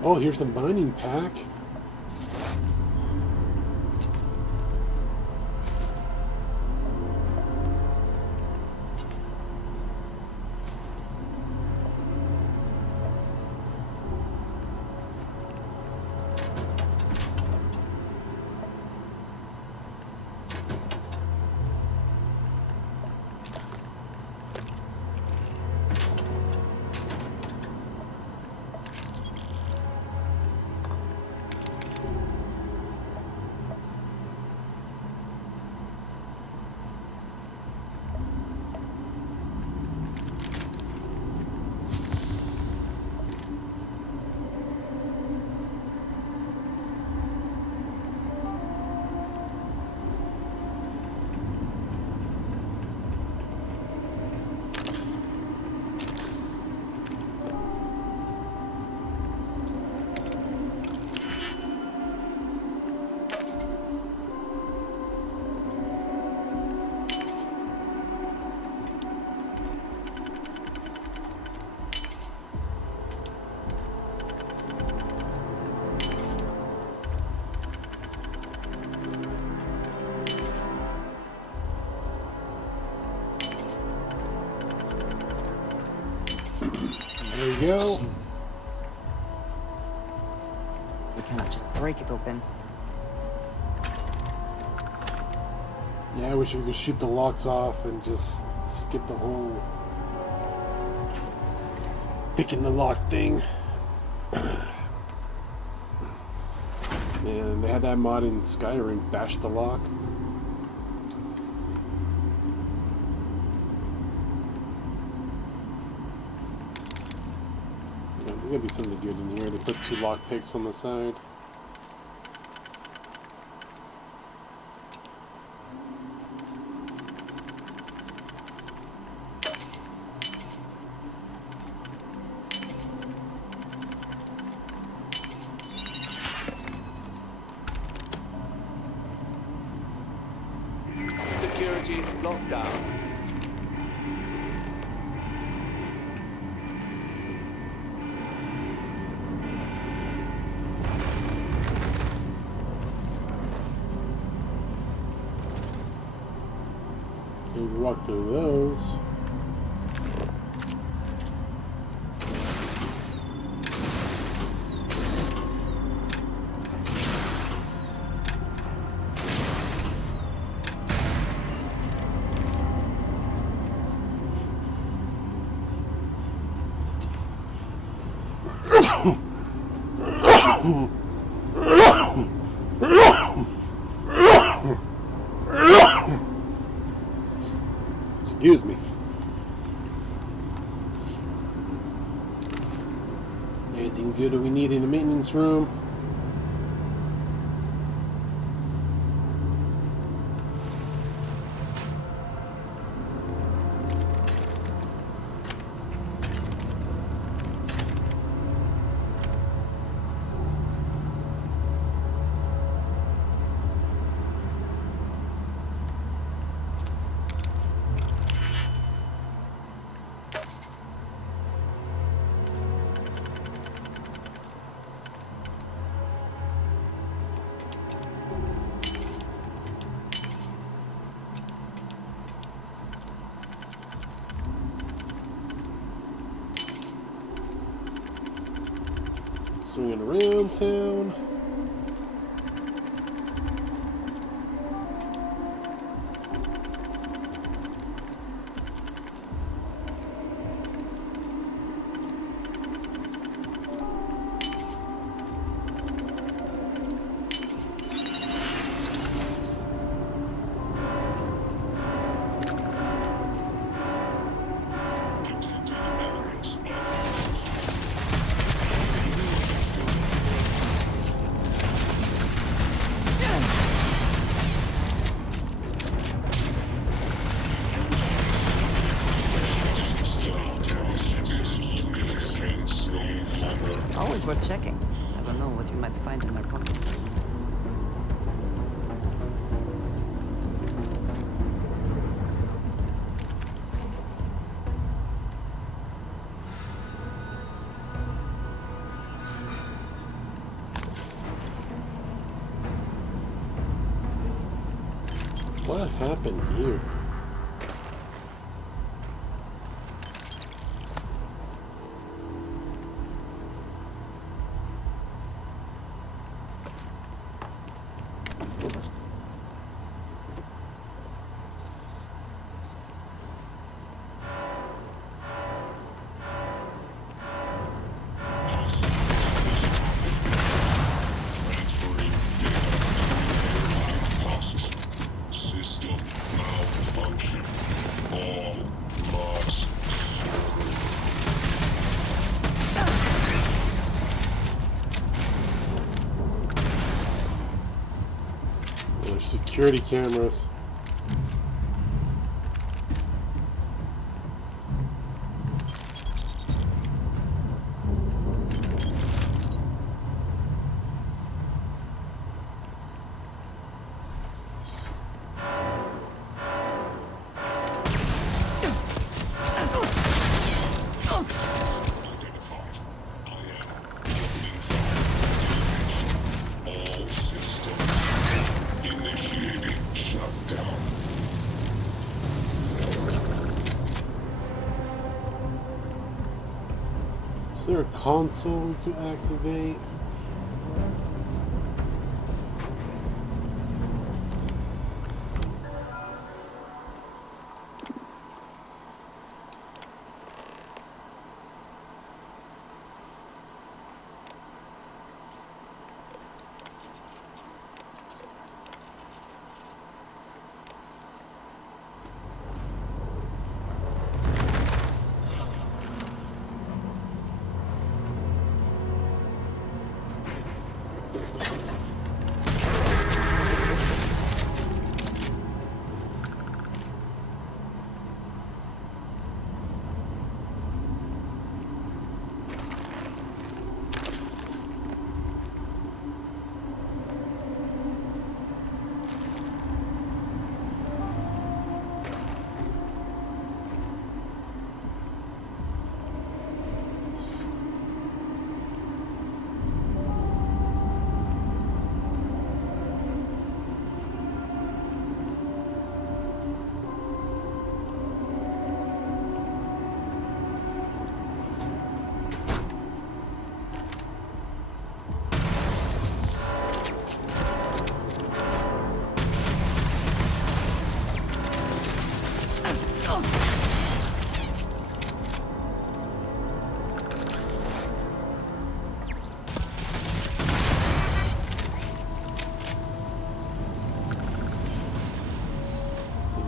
Oh, here's the mining pack. There you go. We cannot just break it open. Yeah, I wish we could shoot the locks off and just skip the whole picking the lock thing. Man, they had that mod in Skyrim, bash the lock. There's gonna be something good in here. They put 2 lock picks on the side. Security lockdown. We walk through those. Excuse me. Anything good do we need in the maintenance room? Swinging around town. Always worth checking. Never know what you might find in their pockets. What happened here? There's security cameras. Is there a console we could activate?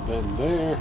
vent there.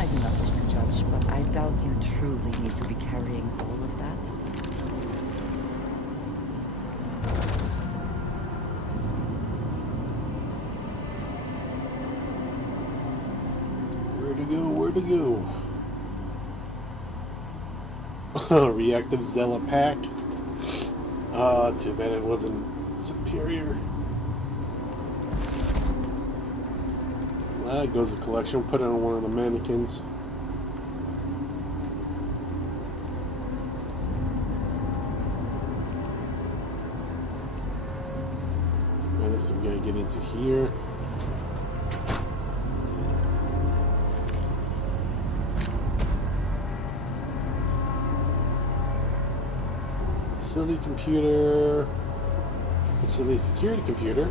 I do not wish to judge, but I doubt you truly need to be carrying all of that. Where to go? Where to go? Reactive Zella pack. Too bad it wasn't superior. That goes to collection. We'll put it on one of the mannequins. Alright, next we gotta get into here. Facility computer. Facility security computer.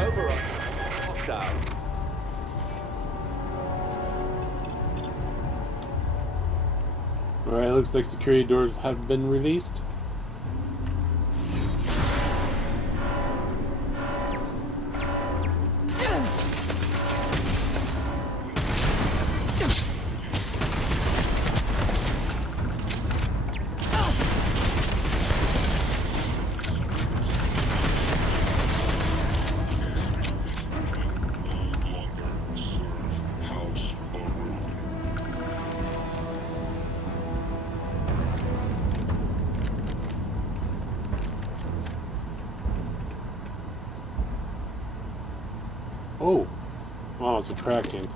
Override. Lockdown. Alright, looks like security doors have been released. Oh, wow, it's a Kraken.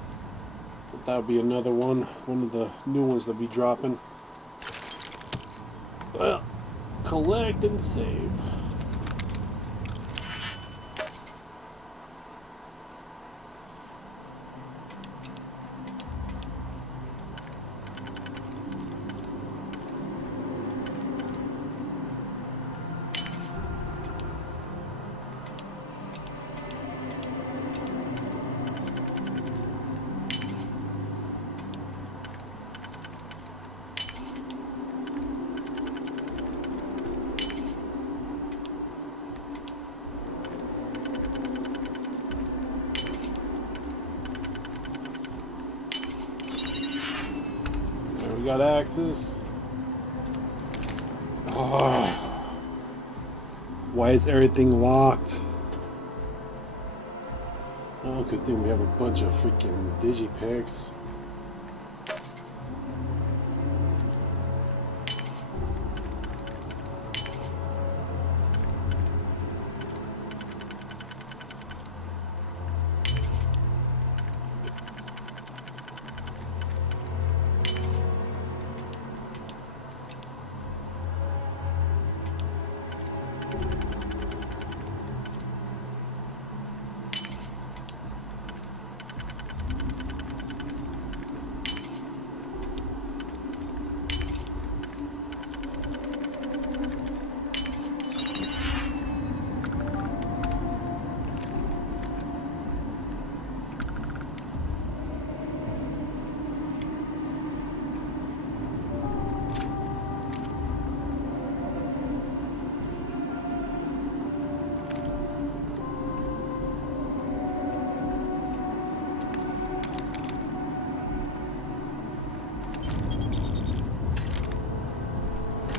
That would be another one of the new ones that be dropping. Well, collect and save. We got access. Oh, Why is everything locked? Oh, good thing we have a bunch of freaking digipacks.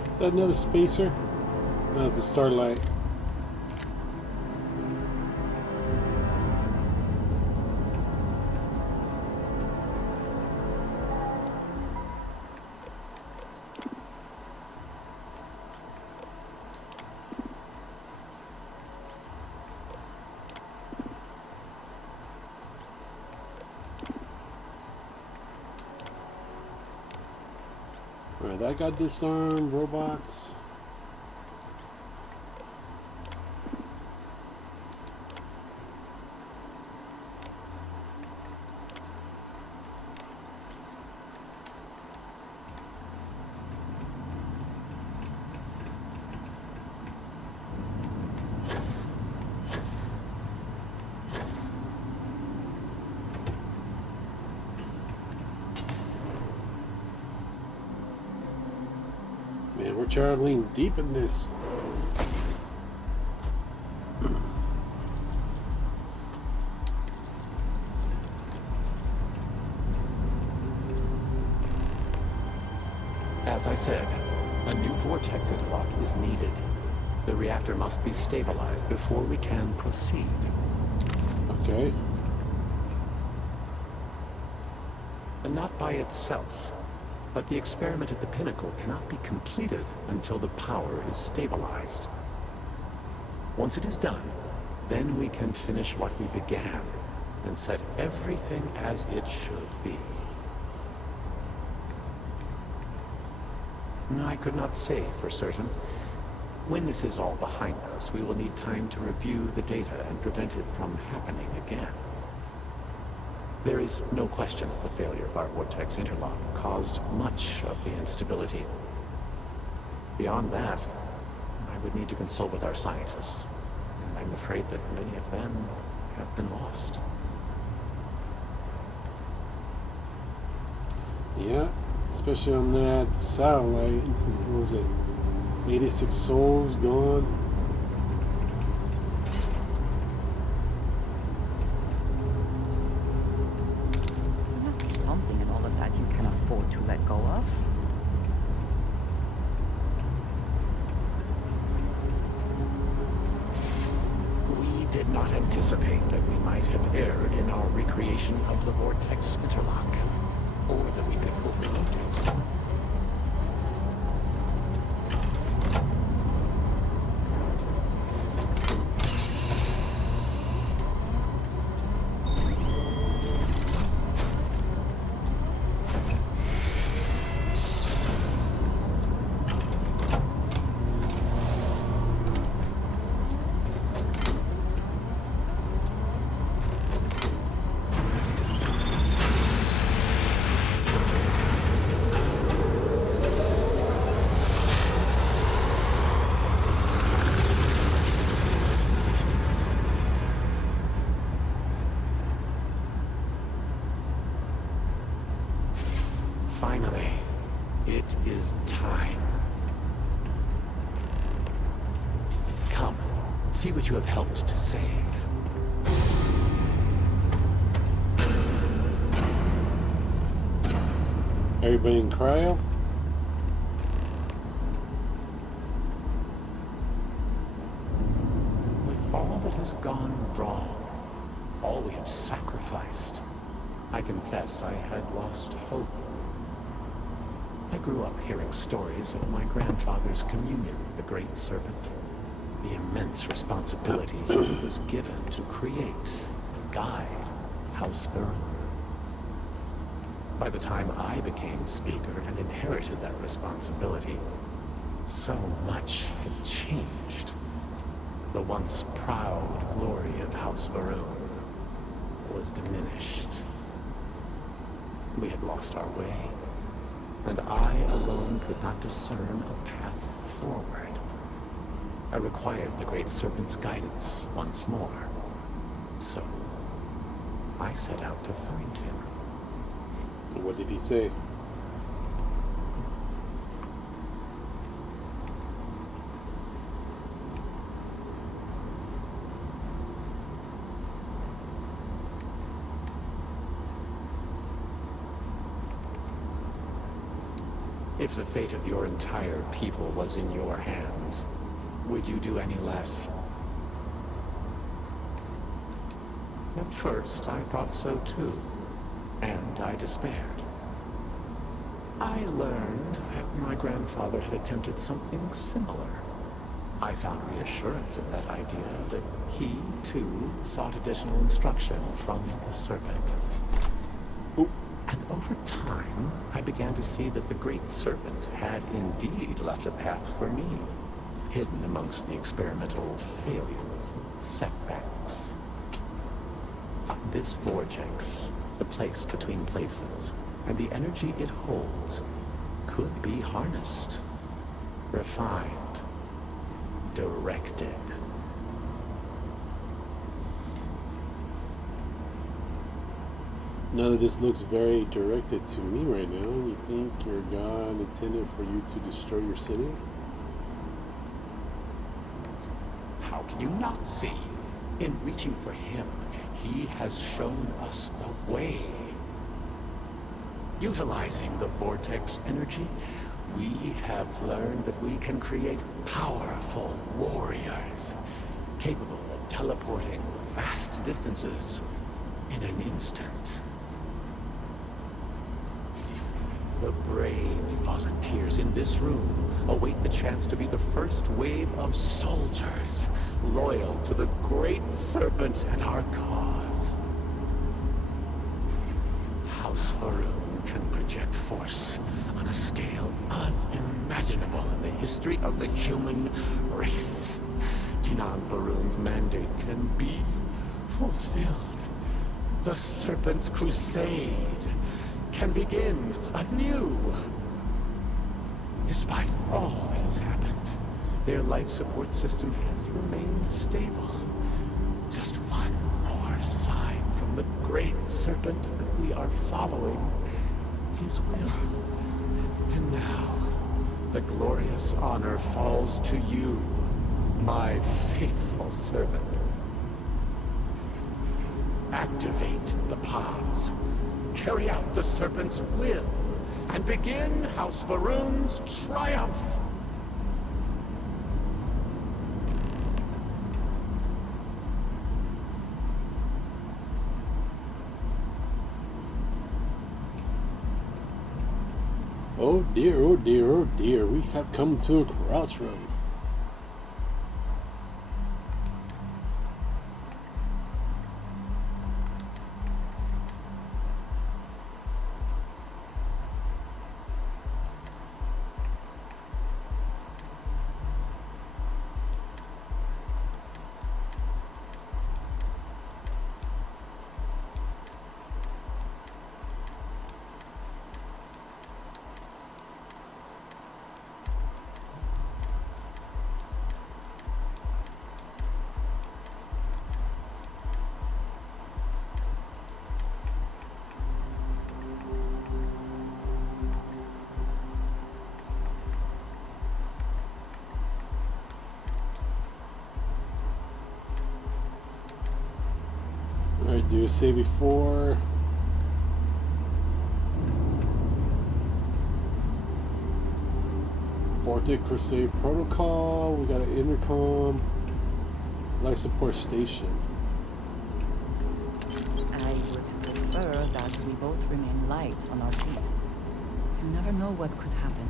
Is that another spacer? No, it's a Starlight. Alright, that got disarmed. Robots. Man, we're traveling deep in this. As I said, a new vortex interlock is needed. The reactor must be stabilized before we can proceed. Okay. And not by itself. But the experiment at the pinnacle cannot be completed until the power is stabilized. Once it is done, then we can finish what we began and set everything as it should be. I could not say for certain. When this is all behind us, we will need time to review the data and prevent it from happening again. There is no question that the failure of our vortex interlock caused much of the instability. Beyond that, I would need to consult with our scientists, and I'm afraid that many of them have been lost. Yeah, especially on that satellite. What was it? 86 souls gone. You can afford to let go of. We did not anticipate that we might have erred in our recreation of the vortex interlock, or that we could overload it. Finally, it is time. Come, see what you have helped to save. Everybody in cryo? has gone wrong. All we have sacrificed. I confess I had lost hope. I grew up hearing stories of my grandfather's communion with the Great Serpent. The immense responsibility he was given to create, guide, House Varun. By the time I became Speaker and inherited that responsibility, so much had changed. The once proud glory of House Varun was diminished. We had lost our way, and I alone could not discern a path forward. I required the Great Serpent's guidance once more. So, I set out to find him. What did he say? If the fate of your entire people was in your hands, would you do any less? At first, I thought so too, and I despaired. I learned that my grandfather had attempted something similar. I found reassurance in that idea that he, too, sought additional instruction from the Serpent. And over time, I began to see that the Great Serpent had indeed left a path for me, hidden amongst the experimental failures and setbacks. This vortex, the place between places, and the energy it holds, could be harnessed, refined, directed. None of this looks very directed to me right now. You think your God intended for you to destroy your city? How can you not see? In reaching for him, he has shown us the way. Utilizing the vortex energy, we have learned that we can create powerful warriors, capable of teleporting vast distances in an instant. The brave volunteers in this room await the chance to be the first wave of soldiers, loyal to the Great Serpent and our cause. House Varun can project force on a scale unimaginable in the history of the human race. Tinan Varun's mandate can be fulfilled. The Serpent's crusade can begin anew. Despite all that has happened, their life support system has remained stable. Just one more sign from the Great Serpent that we are following his will. And now, the glorious honor falls to you, my faithful servant. Activate the pods. Carry out the Serpent's will, and begin House Varun's triumph! Oh dear, oh dear, oh dear, we have come to a crossroad. Alright, do you say before? Vortex Crusade Protocol, we got an intercom. life support station. I would prefer that we both remain light on our feet. You never know what could happen.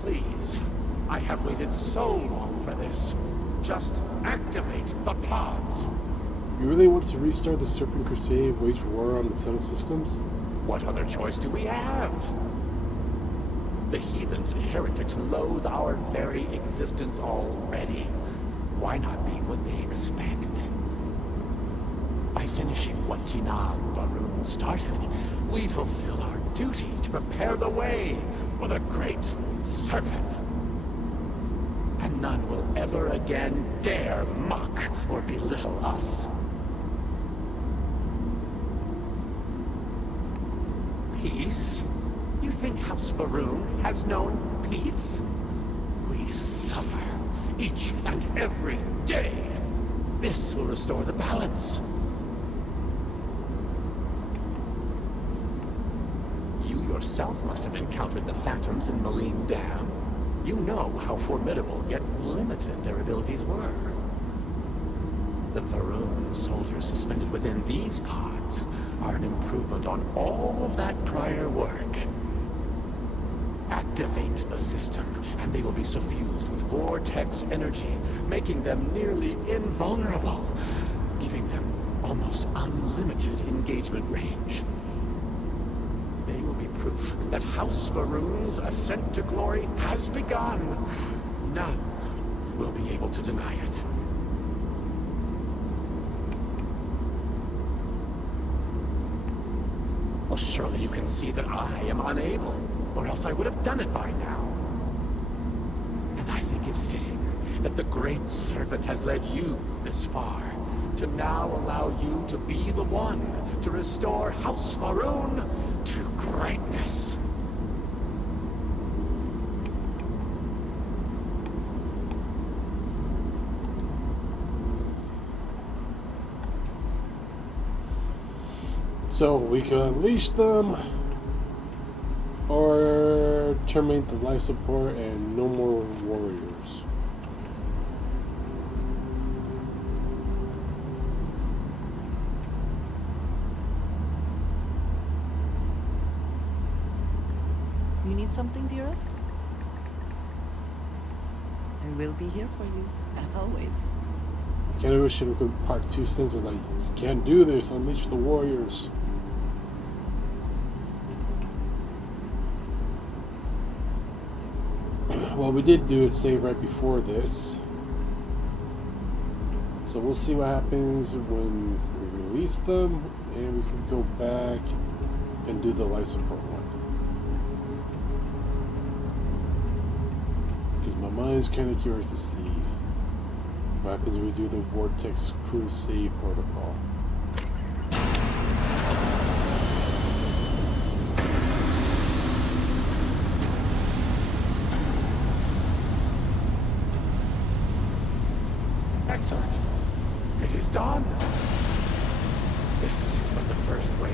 Please, I have waited so long for this. Just activate the pods. You really want to restart the Serpent Crusade, wage war on the Settled Systems? What other choice do we have? The heathens and heretics loathe our very existence already. Why not be what they expect? By finishing what Jinan Barun started, we fulfill our duty to prepare the way for the Great Serpent. And none will ever again dare mock or belittle us. Peace? You think House Varun has known peace? We suffer each and every day. This will restore the balance. You yourself must have encountered the Phantoms in Malign Dam. You know how formidable yet limited their abilities were. The Varun soldiers suspended within these pods are an improvement on all of that prior work. Activate the system, and they will be suffused with vortex energy, making them nearly invulnerable, giving them almost unlimited engagement range. They will be proof that House Varun's ascent to glory has begun. None will be able to deny it. Well, surely you can see that I am unable, or else I would have done it by now. And I think it fitting that the Great Serpent has led you this far, to now allow you to be the one to restore House Varun to greatness. So we can unleash them, or terminate the life support and no more warriors. You need something, dearest? I will be here for you, as always. I kind of wish it could part two sentences like, you can't do this, unleash the warriors. What we did do is save right before this. So we'll see what happens when we release them, and we can go back and do the life support one. Because my mind's kind of curious to see what happens when we do the Vortex Crusade protocol. Excellent. It is done. This is but the first wave.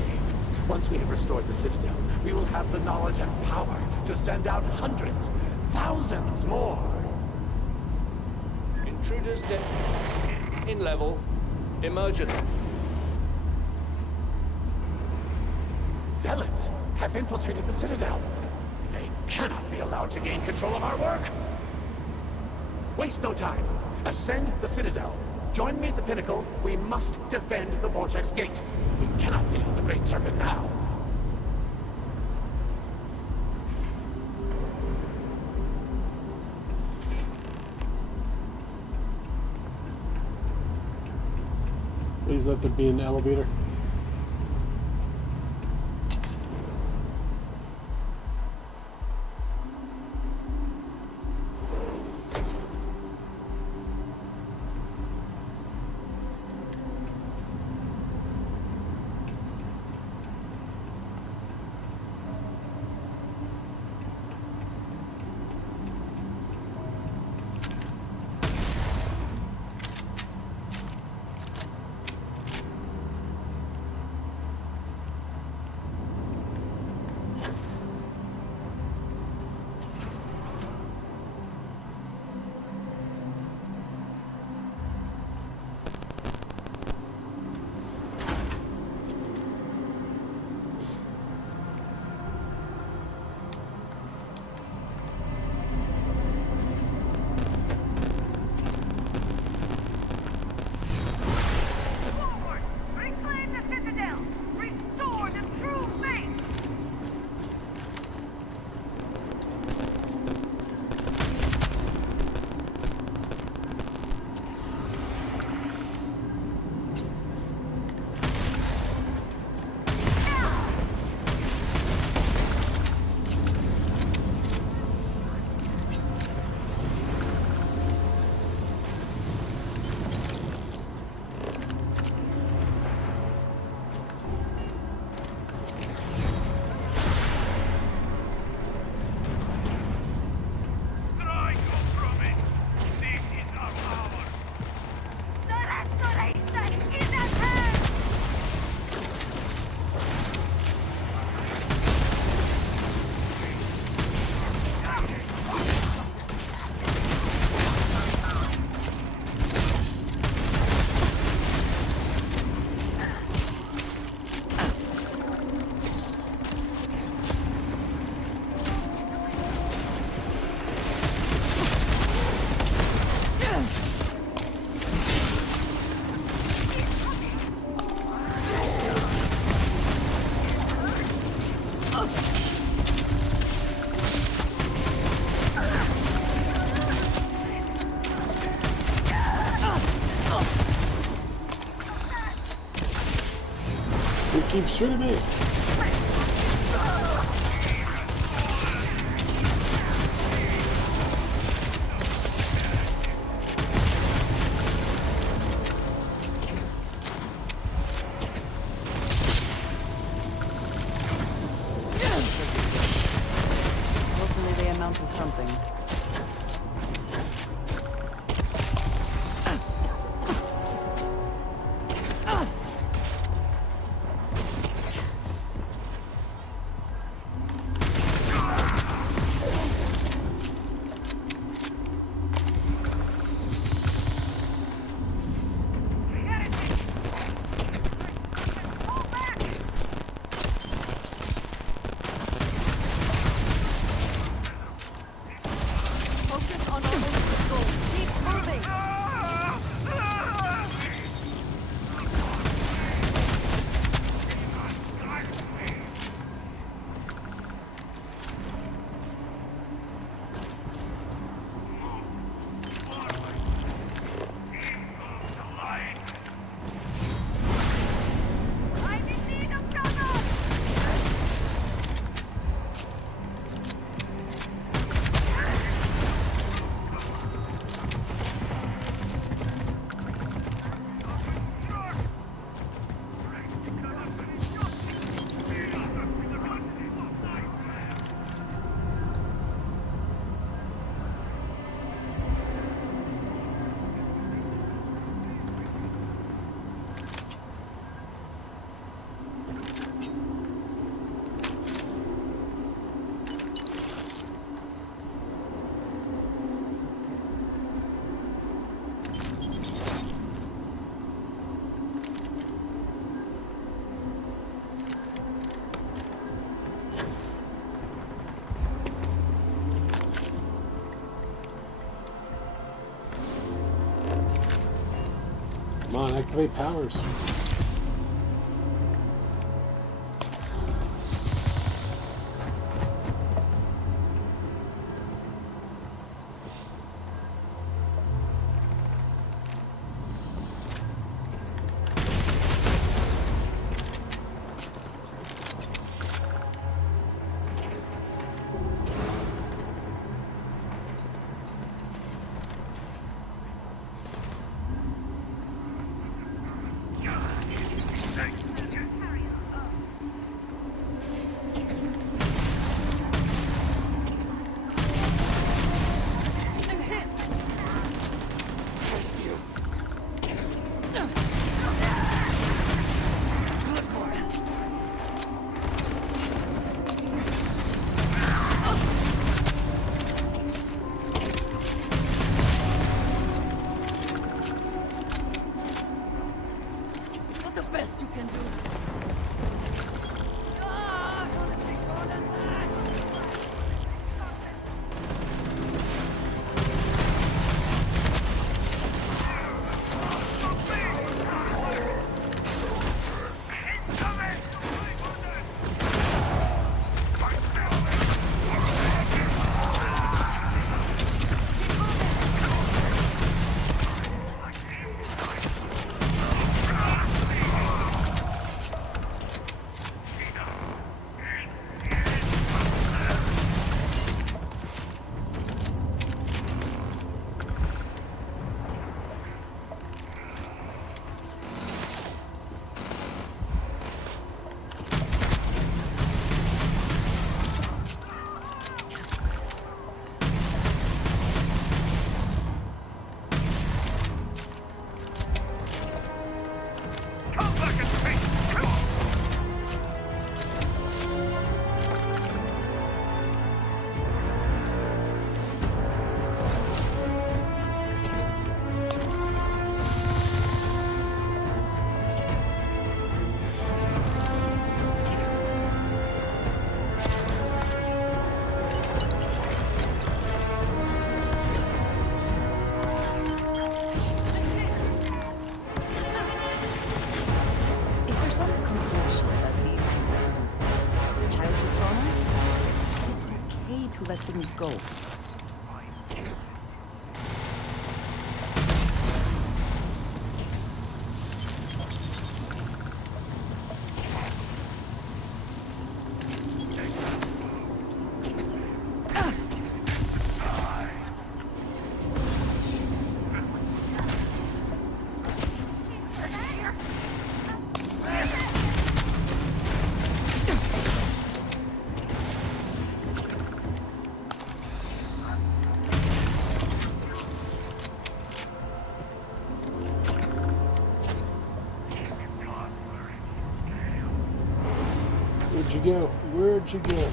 Once we have restored the Citadel, we will have the knowledge and power to send out hundreds, thousands more. Intruders in level. Emergent. Zealots have infiltrated the Citadel. They cannot be allowed to gain control of our work. Waste no time. Ascend the Citadel. Join me at the pinnacle. We must defend the Vortex Gate. We cannot leave the Great Serpent now. Please let there be an elevator. Keep shooting me! Hopefully they amount to something. Come on, activate powers. let things go. Where'd you go? Where'd you go?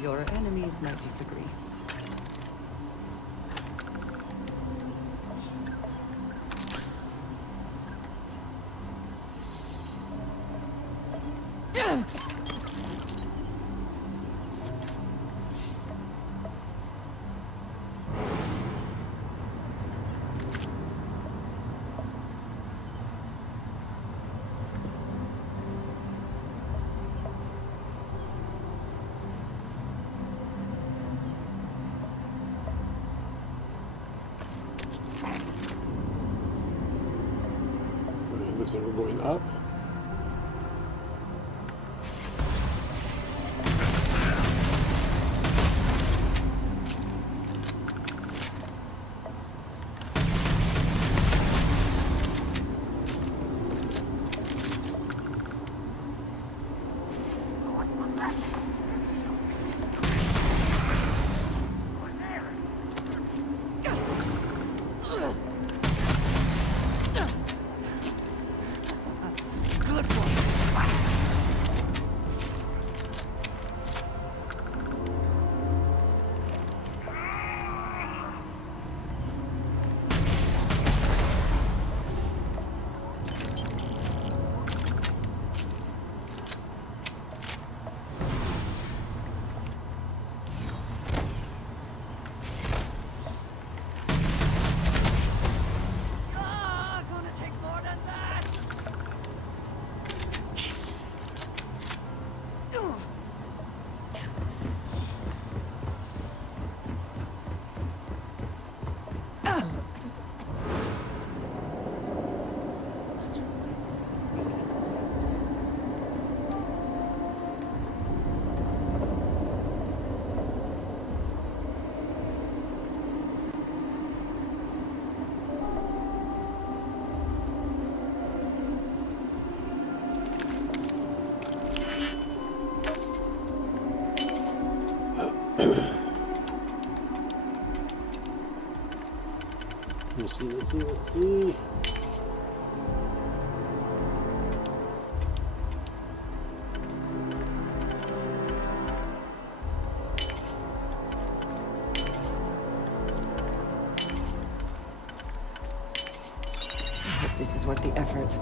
Your enemies might disagree. Looks like we're going up. Let's see. I hope this is worth the effort.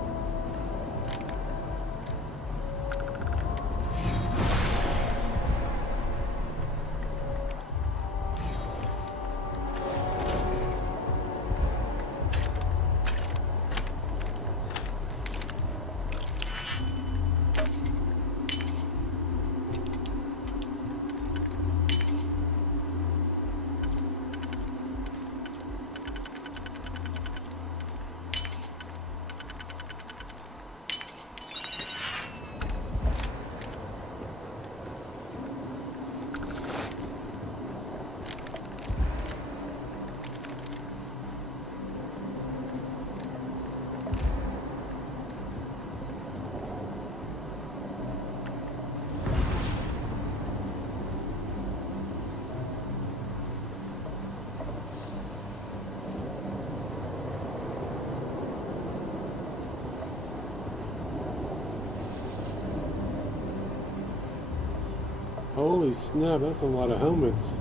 Holy snap, that's a lot of helmets.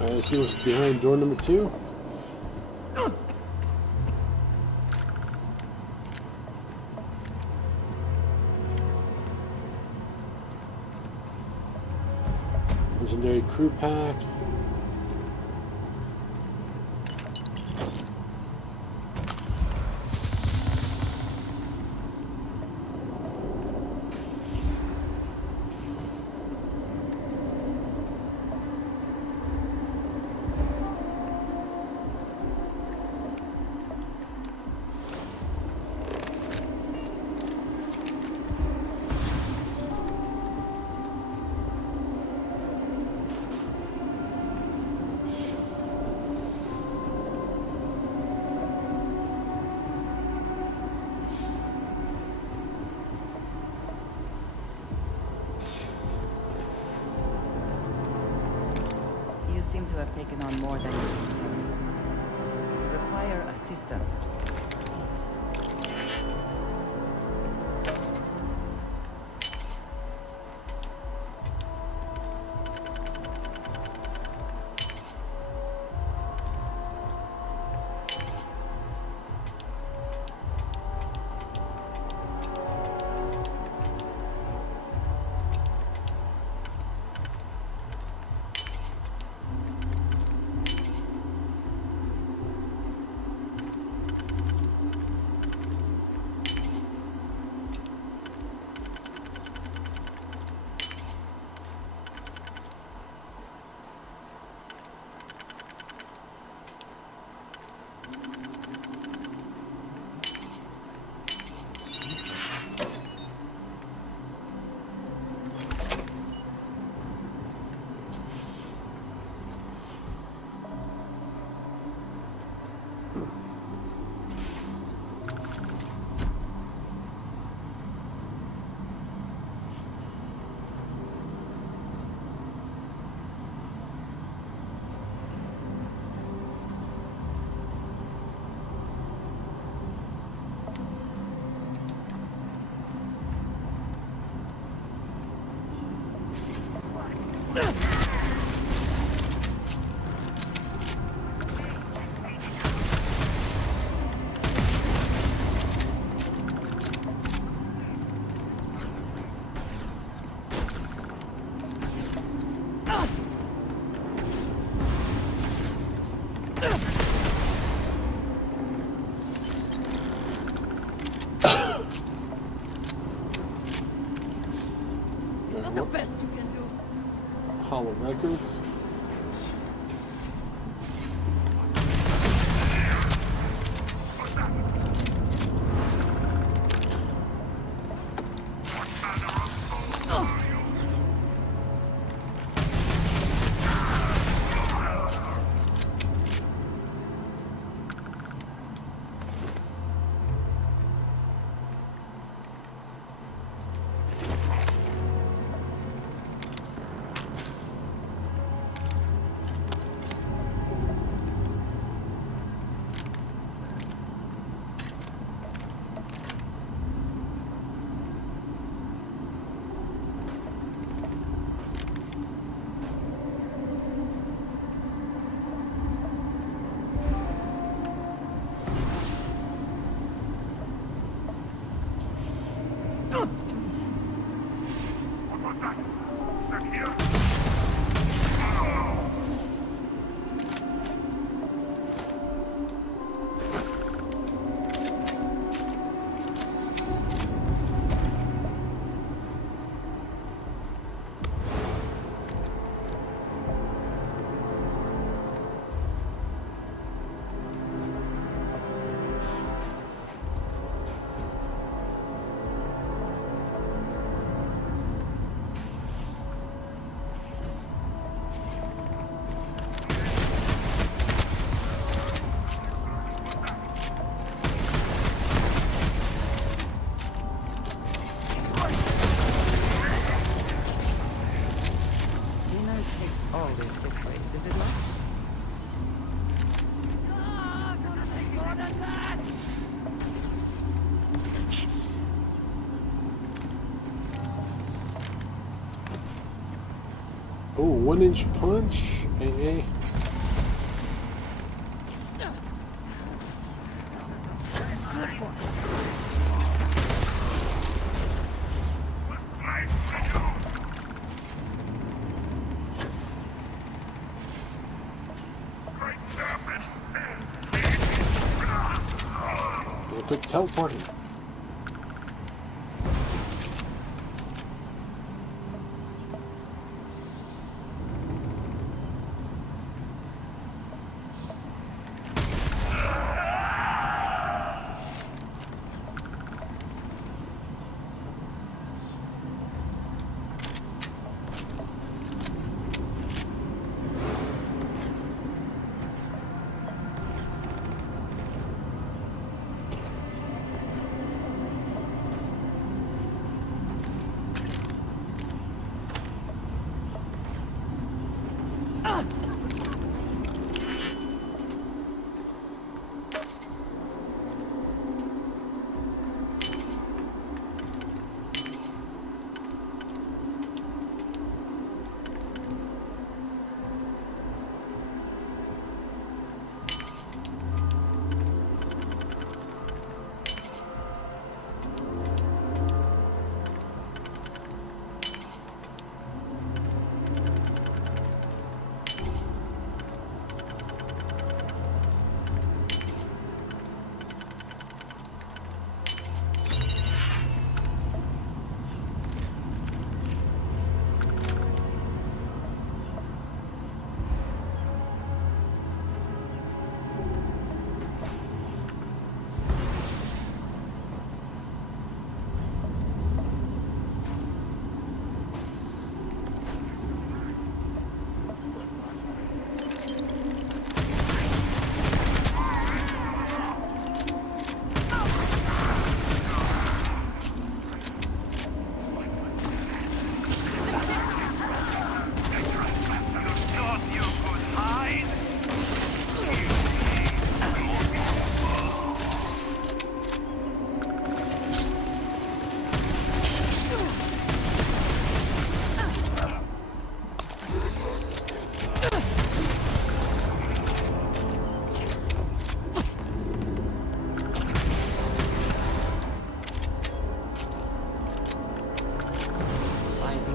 Alright, let's see what's behind door number 2. Legendary crew pack. You seem to have taken on more than you can carry. If you require assistance, please. The best you can do. Hollow Records. twisted phrase, is it not? Gonna take more than that! Oh, 1-inch punch. Eh. Good one. Quick teleporting.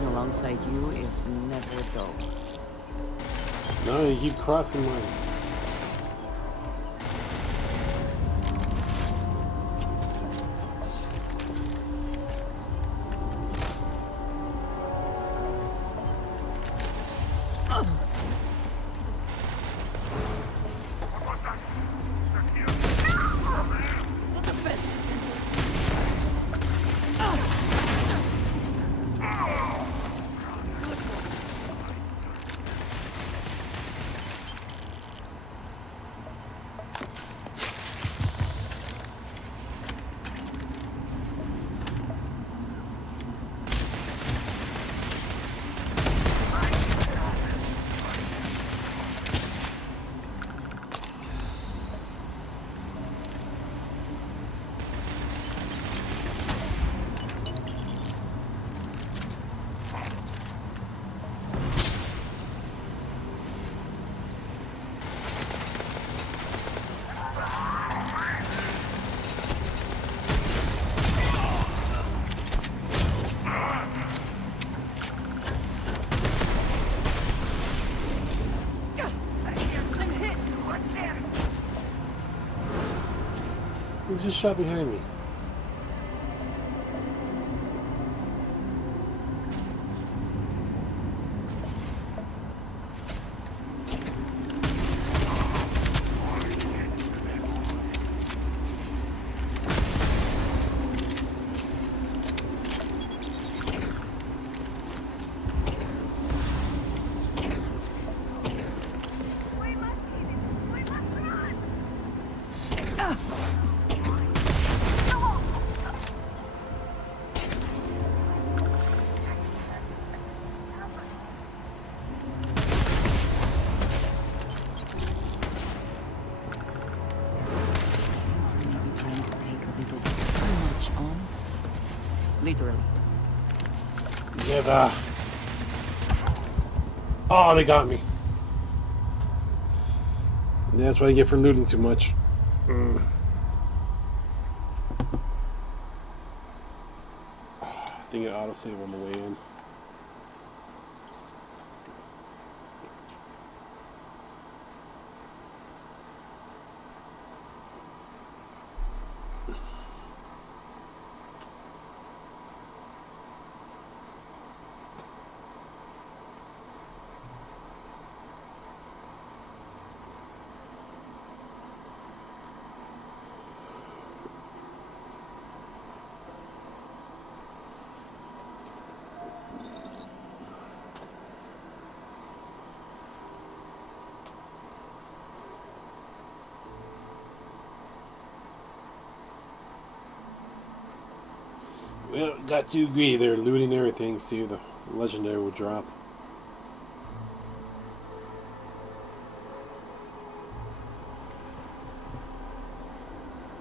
Alongside you is never dull. No, you keep crossing mine. Who just shot behind me? Literally. Never. Oh, they got me. Yeah, that's what I get for looting too much. I think it autosave on the way in. Well, got to agree. They're looting everything. See if the legendary will drop.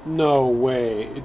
No way.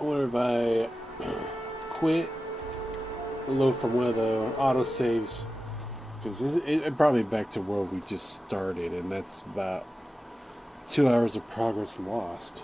I wonder if I quit, load from one of the autosaves, because it brought me back to where we just started, and that's about 2 hours of progress lost.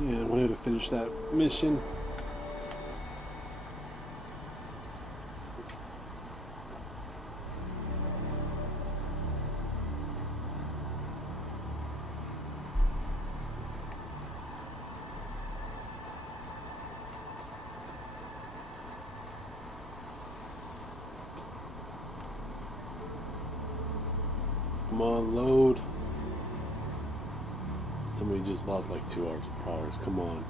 Yeah, I wanted to finish that mission. Come on, load. Somebody just lost like 2 hours of progress. Come on.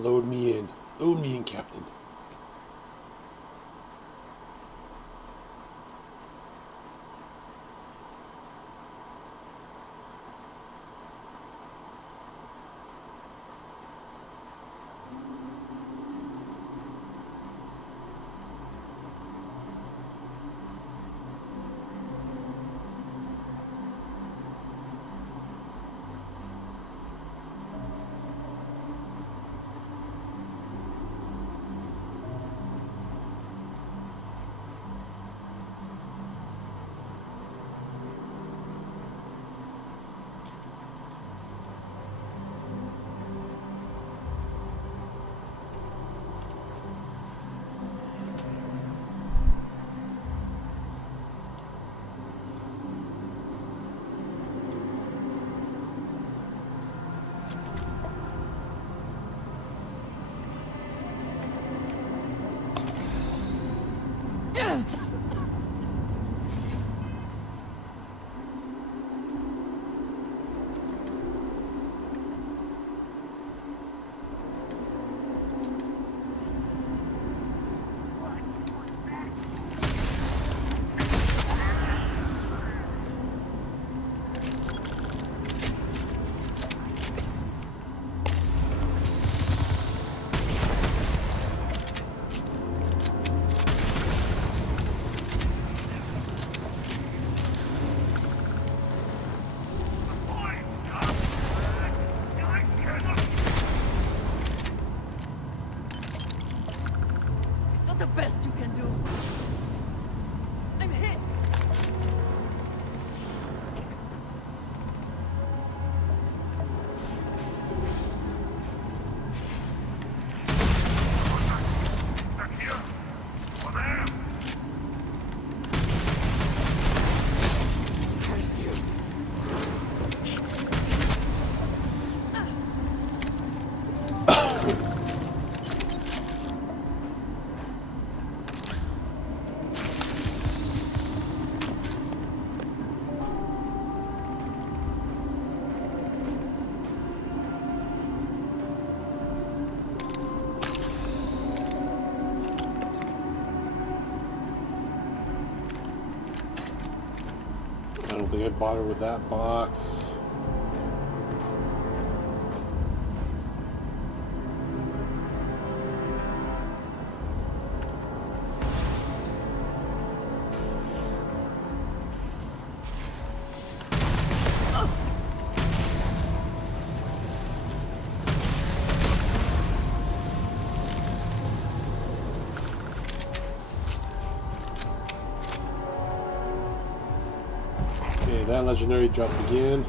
on, load me in. Load me in, Captain. The best you can do. I'm hit. Curse you. I don't think I bother with that box. Okay, that legendary dropped again.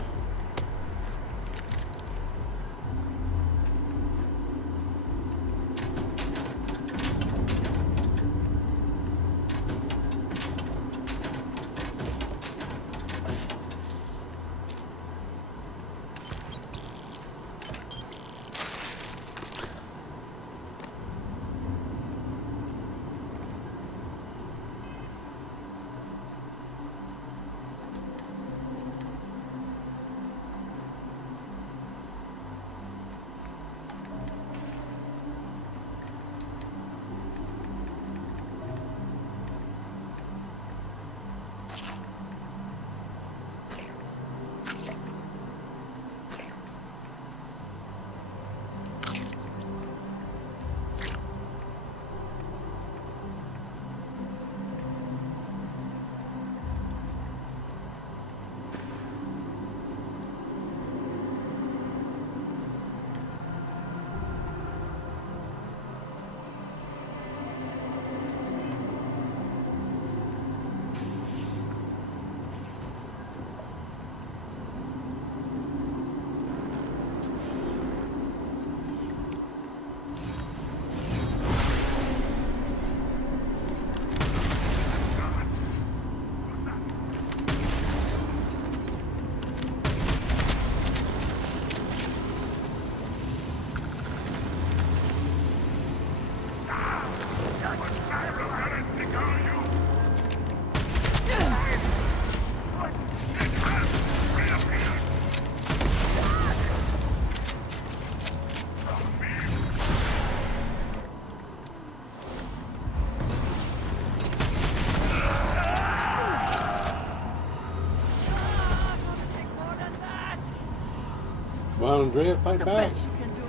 Well, Andrea, fight The back. best you can do.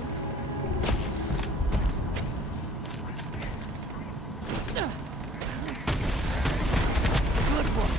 Good one.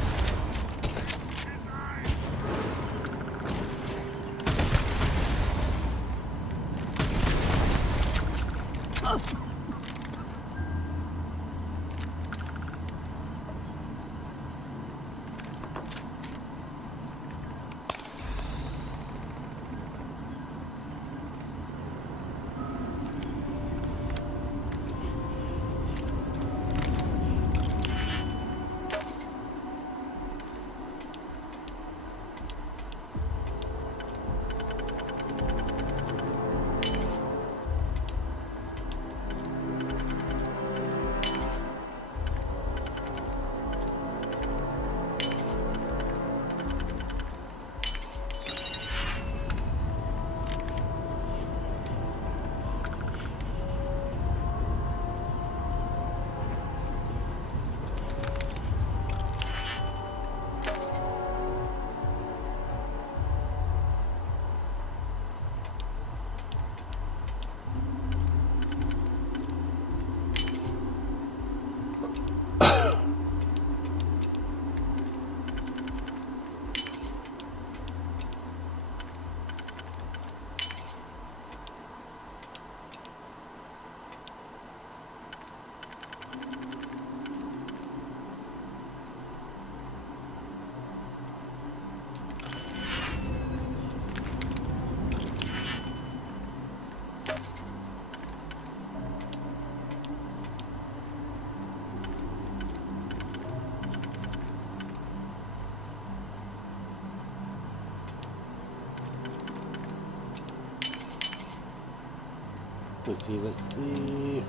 Let's see.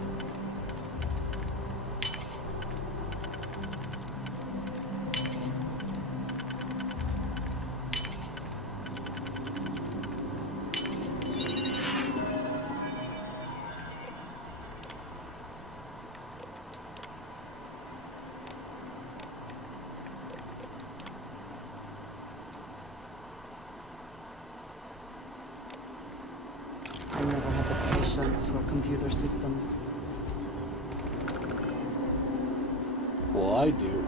I never had the patience for computer systems. Well, I do.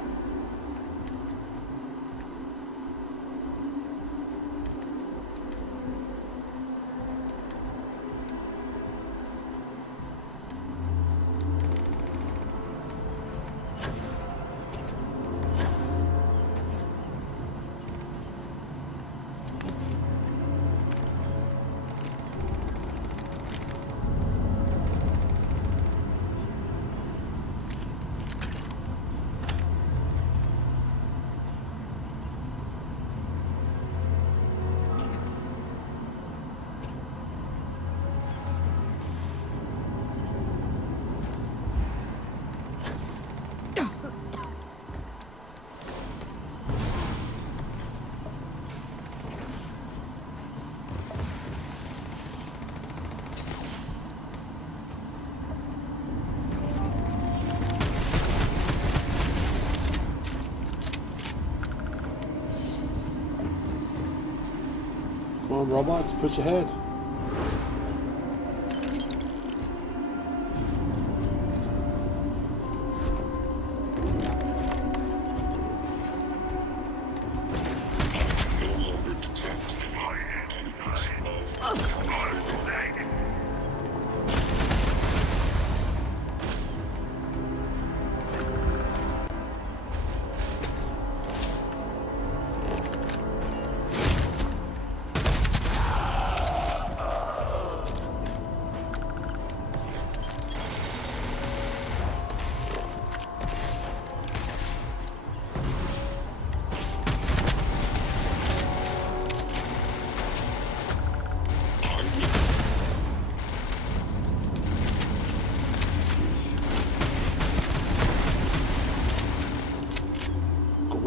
Come on, robots, push ahead.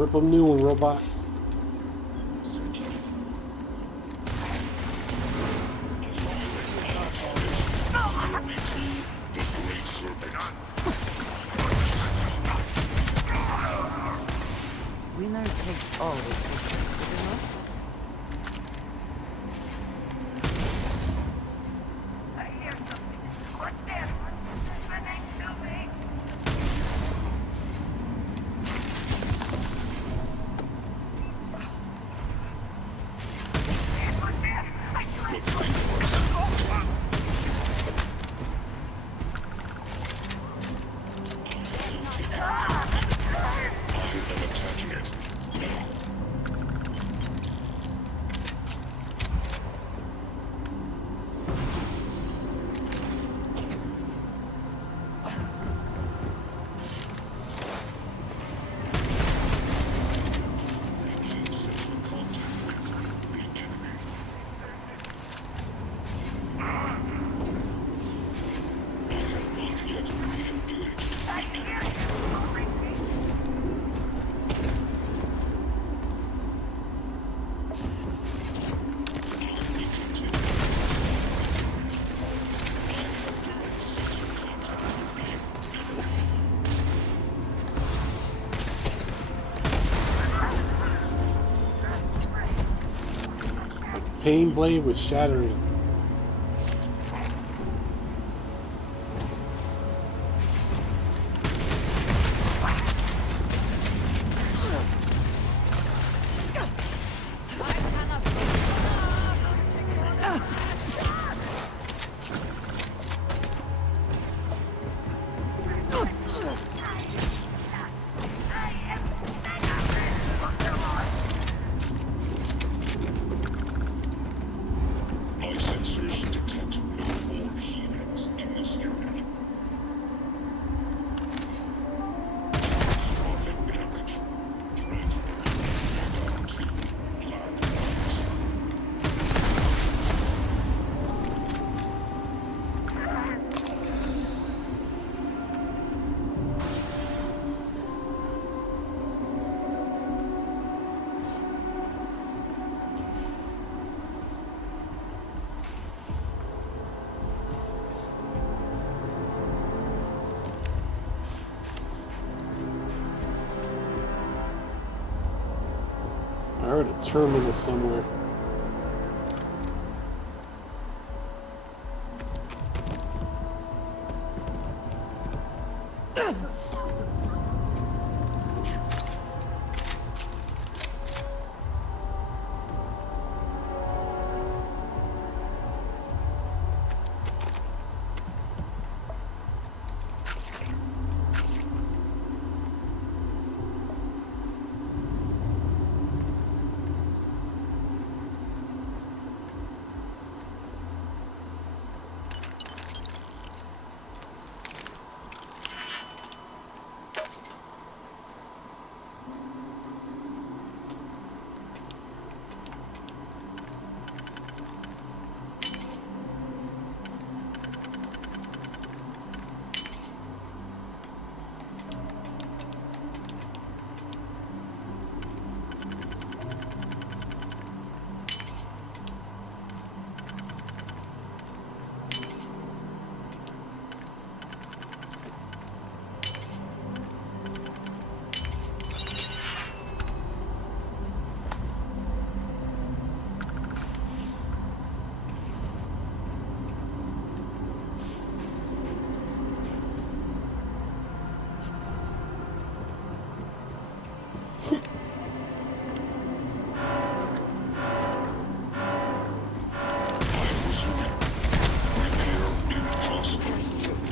Rip them new one, robot. Winner takes all with victories, is it not? Pain blade with shattering. My sensors detect no more heathens in this area. Catastrophic damage. Transferring to platforms. I heard a terminal somewhere.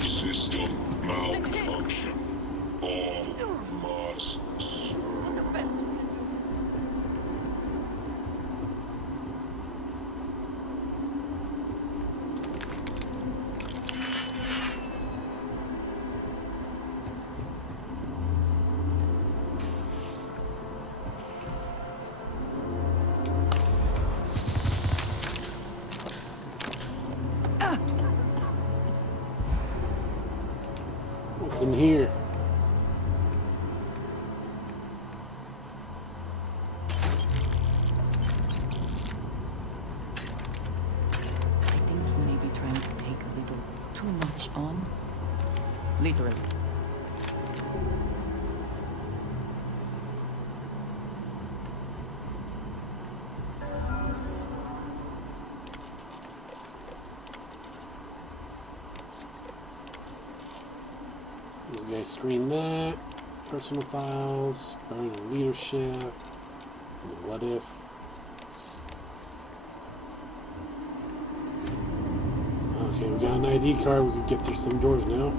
System malfunction. All must serve. The best you can do. What's in here? I think he may be trying to take a little too much on. Literally. This guy screen that. Personal files. Burning leadership. And what if? Okay, we got an ID card. We could get through some doors now.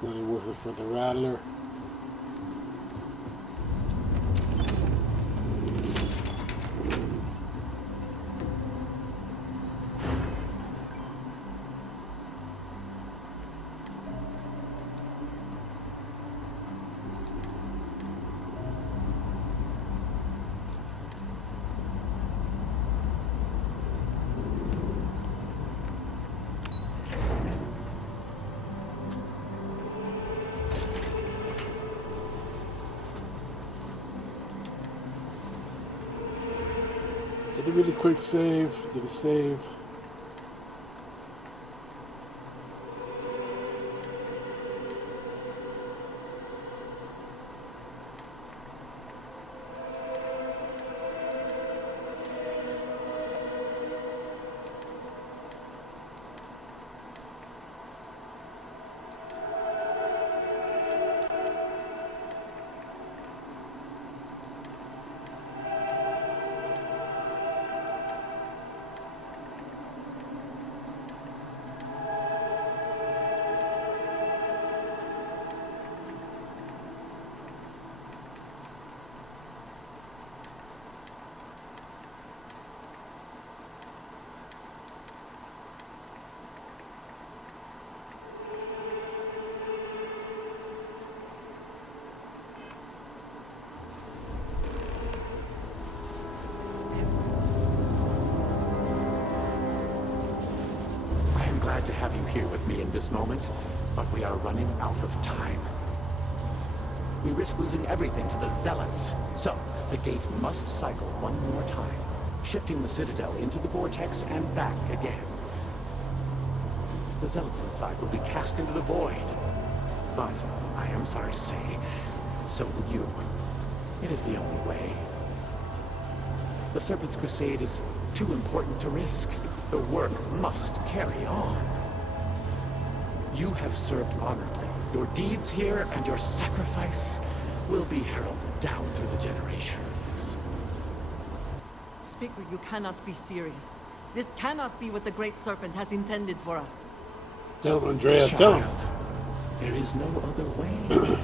It's not even worth it for the Rattler. Did a really quick save. Did a save. Glad to have you here with me in this moment, but we are running out of time. We risk losing everything to the Zealots, so the gate must cycle one more time, shifting the Citadel into the vortex and back again. The Zealots inside will be cast into the void, but I am sorry to say, so will you. It is the only way. The Serpent's Crusade is too important to risk. The work must carry on. You have served honorably. Your deeds here and your sacrifice will be heralded down through the generations. Speaker, you cannot be serious. This cannot be what the Great Serpent has intended for us. Tell him, Andrea, tell him. There is no other way.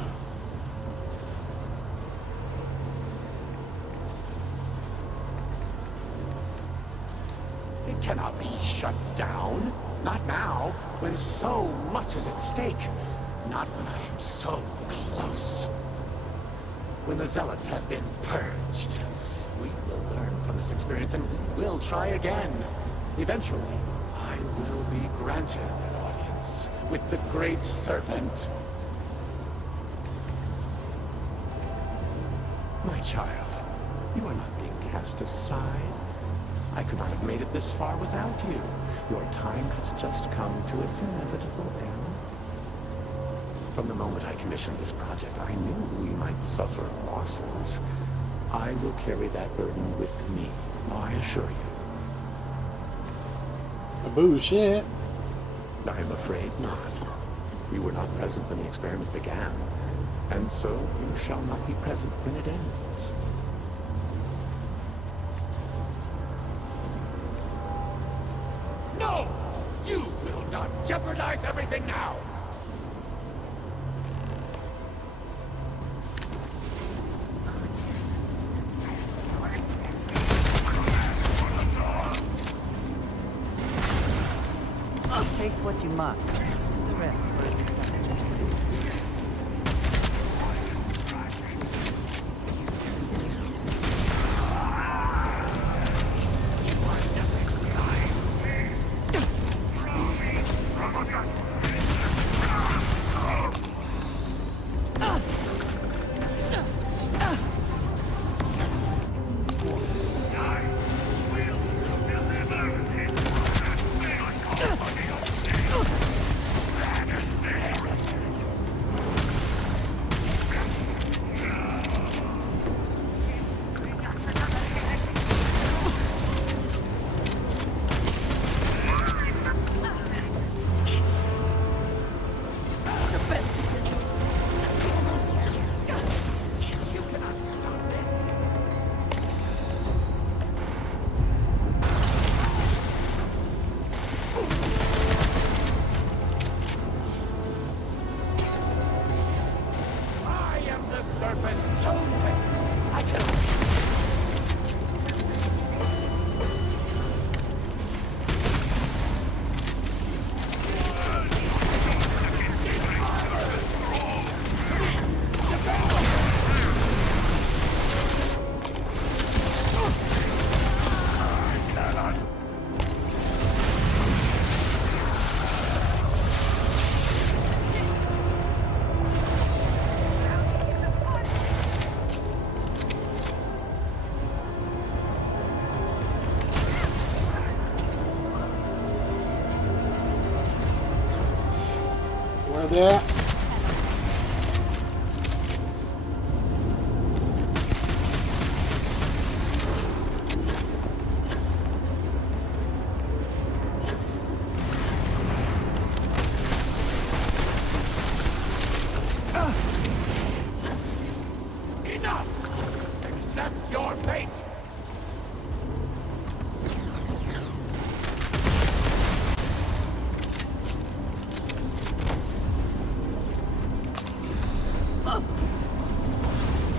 It cannot be shut down. Not now, when so much is at stake. Not when I am so close. When the Zealots have been purged. We will learn from this experience and we will try again. Eventually, I will be granted an audience with the Great Serpent. My child, you are not being cast aside. I could not have made it this far without you. Your time has just come to its inevitable end. From the moment I commissioned this project, I knew we might suffer losses. I will carry that burden with me, I assure you. Bullshit. I am afraid not. You were not present when the experiment began, and so you shall not be present when it ends. No! You will not jeopardize everything now! Take what you must. The rest were the scavengers. serpent's chosen. I can... There. Enough! Accept your fate!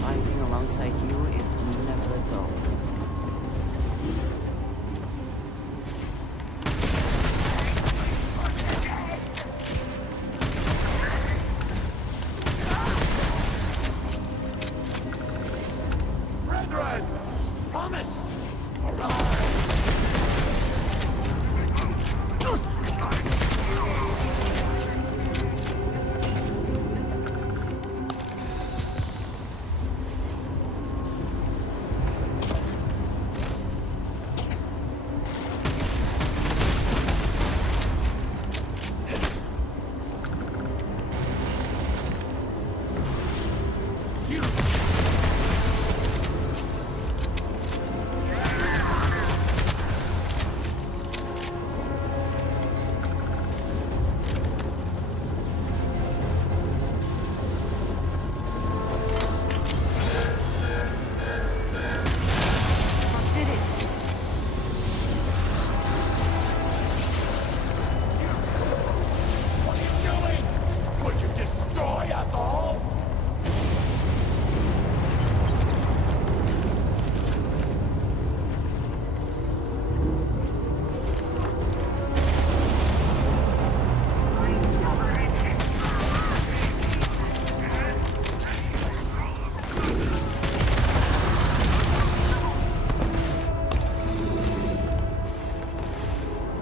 Fighting alongside you is never dull. Brethren! Promise! Arise!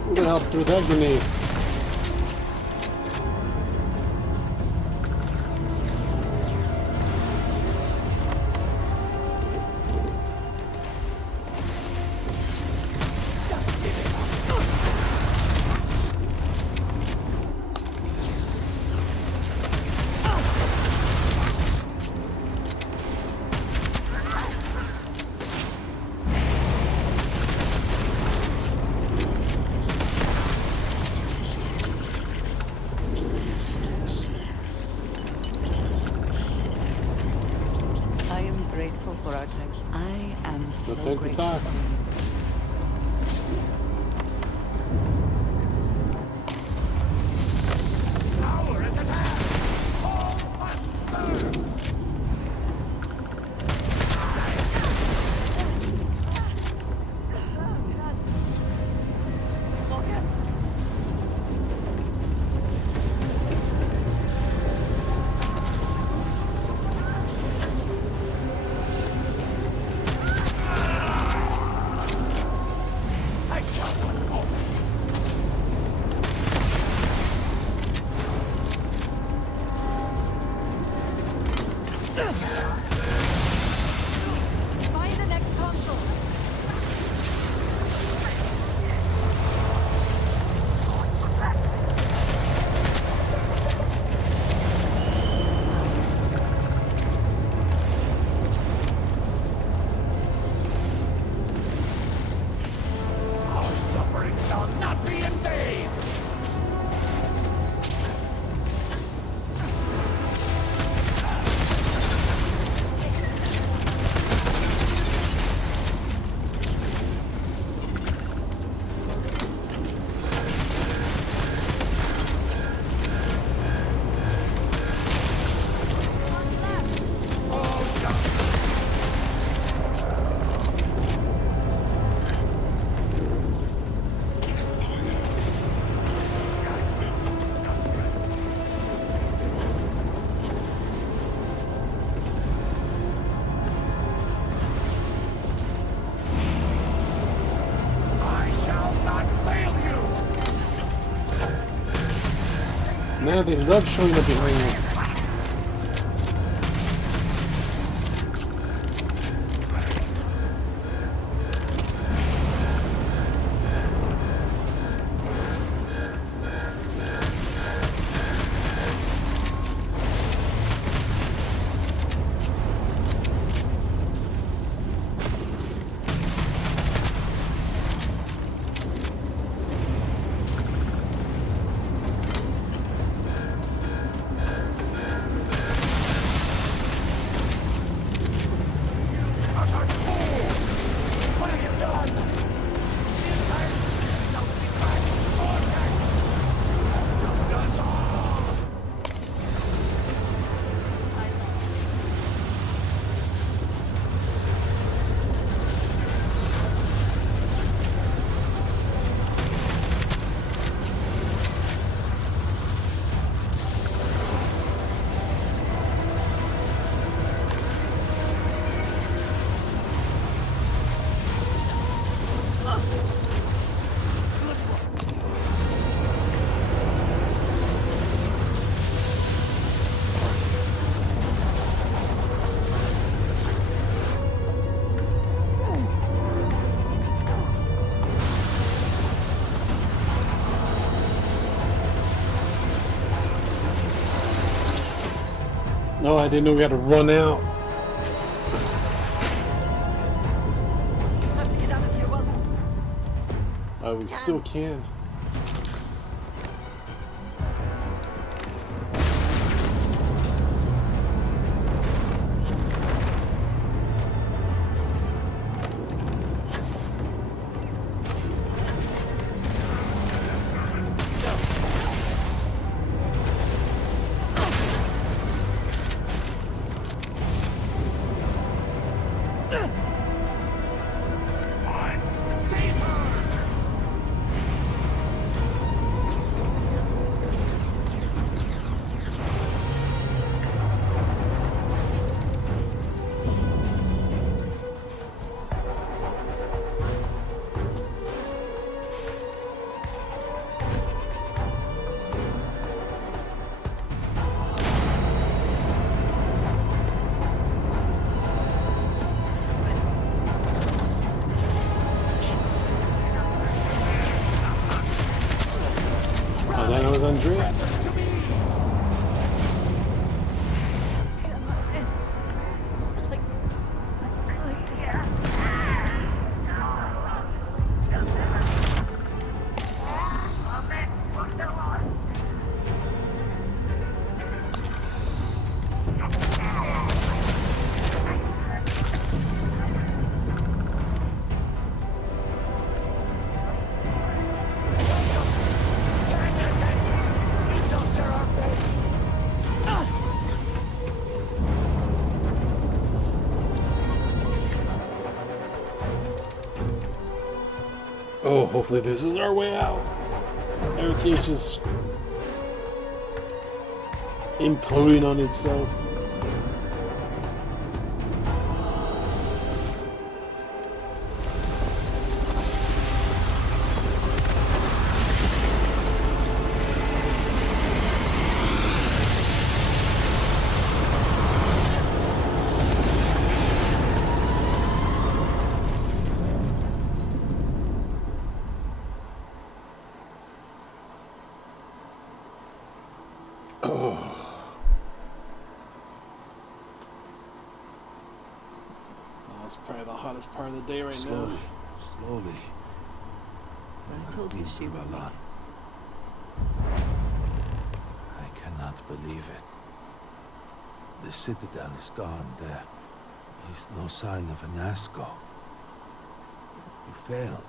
Who the hell threw that grenade? For our time. I am so time to grateful talk. for you. Power is at hand! All must serve! Man, they love showing up behind you. No, I didn't know we had to run out. Have to get out of here while We still can. That was Andrea. Oh, hopefully this is our way out. Everything's just imploding on itself. That's probably the hottest part of the day right Slowly, now. slowly. I told you she would lot. I cannot believe it. The citadel is gone. There is no sign of a Nasco. You failed.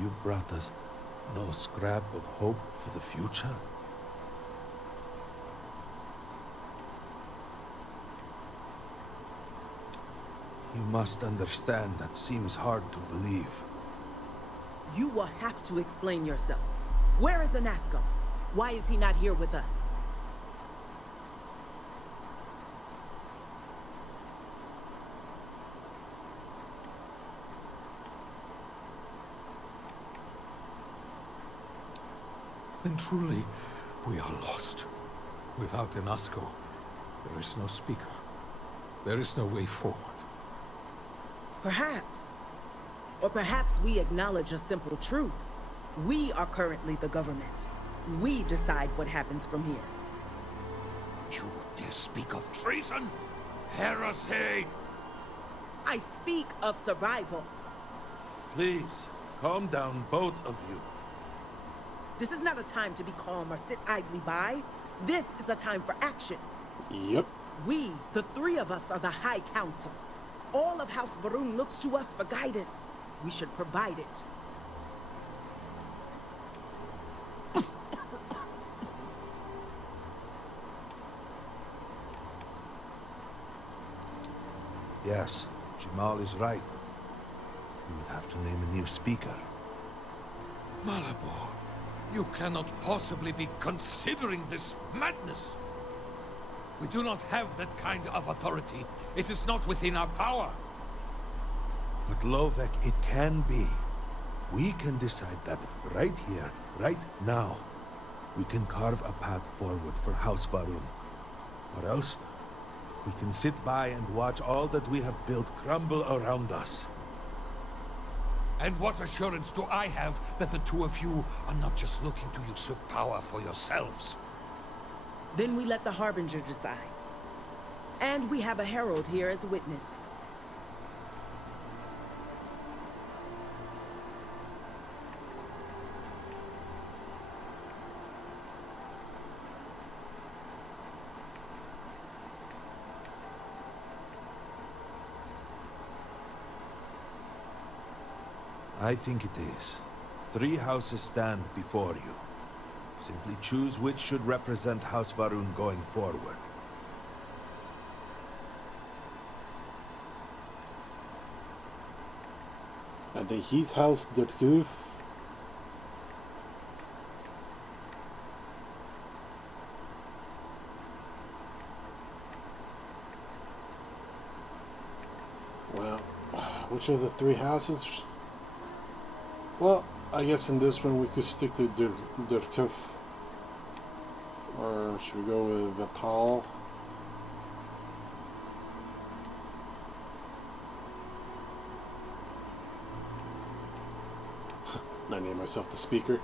You brought us no scrap of hope for the future. You must understand that seems hard to believe. You will have to explain yourself. Where is Anasco? Why is he not here with us? Then truly, We are lost. Without Enasco, there is no speaker. There is no way forward. Perhaps. Or perhaps we acknowledge a simple truth. We are currently the government. We decide what happens from here. You dare speak of treason? Heresy! I speak of survival. Please, calm down, both of you. This is not a time to be calm or sit idly by. This is a time for action. Yep. We, the three of us, are the High Council. All of House Varun looks to us for guidance. We should provide it. Yes, Jamal is right. We would have to name a new speaker. Malabor, you cannot possibly be considering this madness. We do not have that kind of authority. It is not within our power. But Lovek, it can be. We can decide that right here, right now. We can carve a path forward for House Varun. Or else, we can sit by and watch all that we have built crumble around us. And what assurance do I have that the two of you are not just looking to usurp power for yourselves? Then we let the Harbinger decide. And we have a herald here as a witness. I think it is. 3 houses stand before you. Simply choose which should represent House Varun going forward. I think he's House Dutgoof. Well, which of the 3 houses? Well, I guess in this one we could stick to Dutgoof. Or should we go with Vital? I name myself the speaker.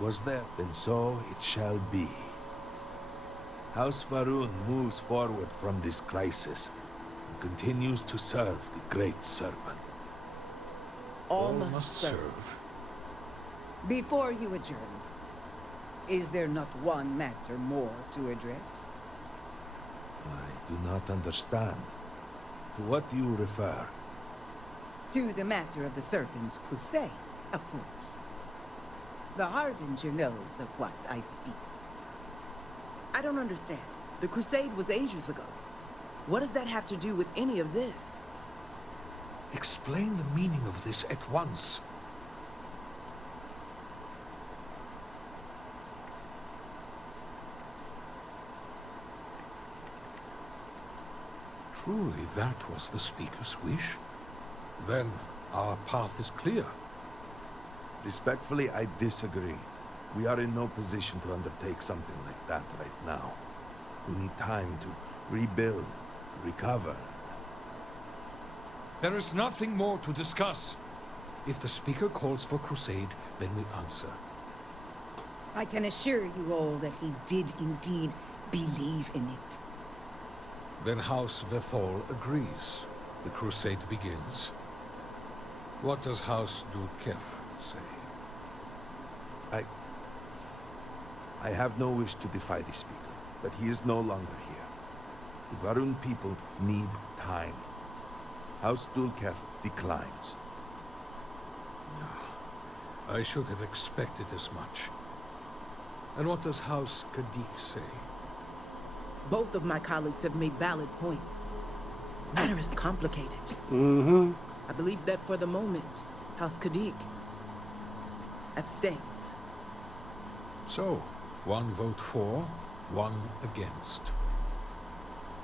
Was there? Then so it shall be. House Varun moves forward from this crisis and continues to serve the Great Serpent. All must serve. Before you adjourn, is there not one matter more to address? I do not understand. To what do you refer? To the matter of the Serpent's crusade, of course. The Harbinger knows of what I speak. I don't understand. The crusade was ages ago. What does that have to do with any of this? Explain the meaning of this at once. Truly, that was the speaker's wish. Then our path is clear. Respectfully, I disagree. We are in no position to undertake something like that right now. We need time to rebuild, recover. There is nothing more to discuss. If the speaker calls for crusade, then we answer. I can assure you all that he did indeed believe in it. Then House Vethol agrees. The crusade begins. What does House Dulkef say? I have no wish to defy the speaker, but he is no longer here. The Varun people need time. House Dulkef declines. I should have expected as much. And what does House Kadik say? Both of my colleagues have made valid points. Matter is complicated. Mm-hmm. I believe that for the moment, House Kadik abstains. So, 1 vote for, 1 against.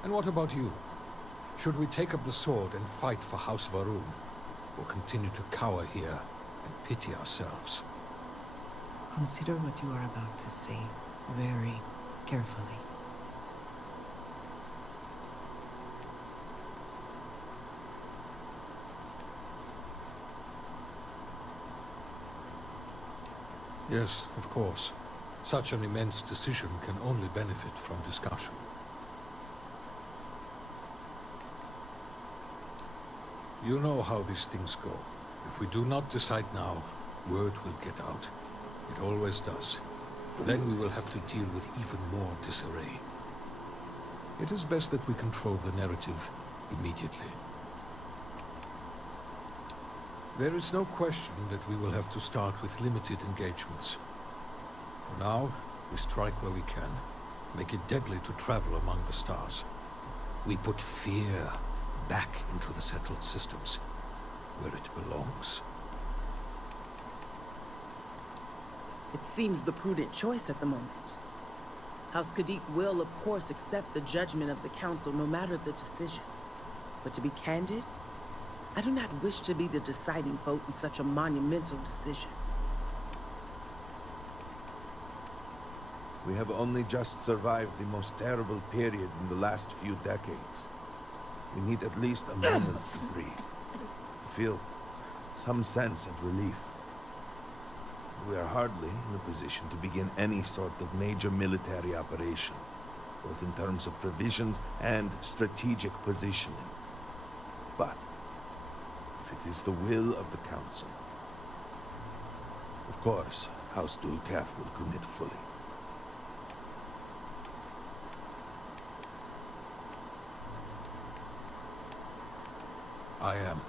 And what about you? Should we take up the sword and fight for House Varun, or continue to cower here and pity ourselves? Consider what you are about to say very carefully. Yes, of course. Such an immense decision can only benefit from discussion. You know how these things go. If we do not decide now, word will get out. It always does. Then we will have to deal with even more disarray. It is best that we control the narrative immediately. There is no question that we will have to start with limited engagements. For now, we strike where we can, make it deadly to travel among the stars. We put fear back into the settled systems, where it belongs. It seems the prudent choice at the moment. House Kadik will, of course, accept the judgment of the Council, no matter the decision. But to be candid, I do not wish to be the deciding vote in such a monumental decision. We have only just survived the most terrible period in the last few decades. We need at least a moment to breathe, to feel some sense of relief. We are hardly in a position to begin any sort of major military operation, both in terms of provisions and strategic positioning. But if it is the will of the Council, of course, House Dulcaf will commit fully. I am.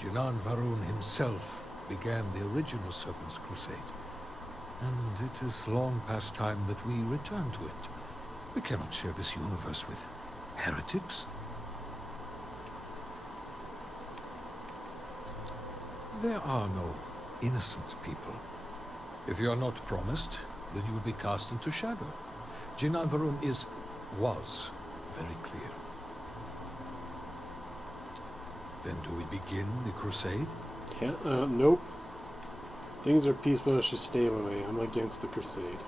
Jinan Varun himself began the original Serpent's Crusade, and it is long past time that we return to it. We cannot share this universe with heretics. There are no innocent people. If you are not promised, then you will be cast into shadow. Jinan Varun was very clear. Then do we begin the crusade? Yeah, nope. Things are peaceful, I should stay away. I'm against the crusade.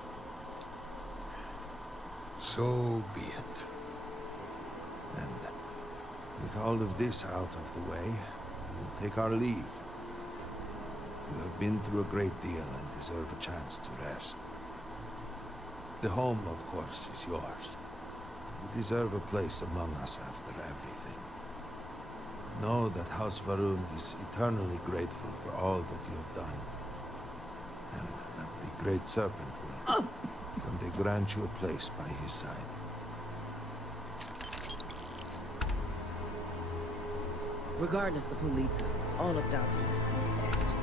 So be it. And with all of this out of the way, we will take our leave. You have been through a great deal and deserve a chance to rest. The home, of course, is yours. You deserve a place among us after everything. Know that House Varun is eternally grateful for all that you have done. And that the Great Serpent will one day grant you a place by his side. Regardless of who leads us, all of Dowsing is in your debt.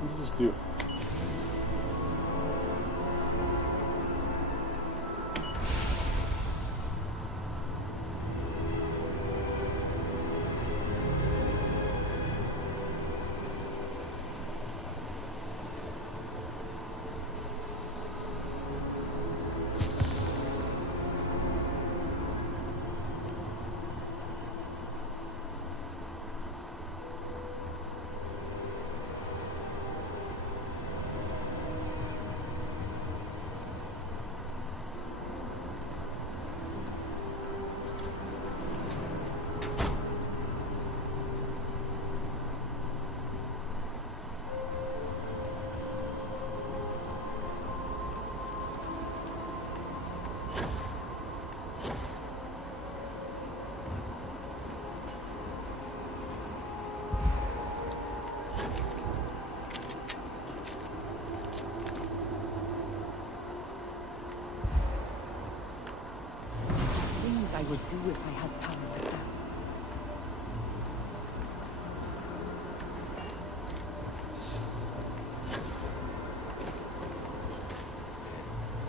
What does this do? I would do if I had power like that.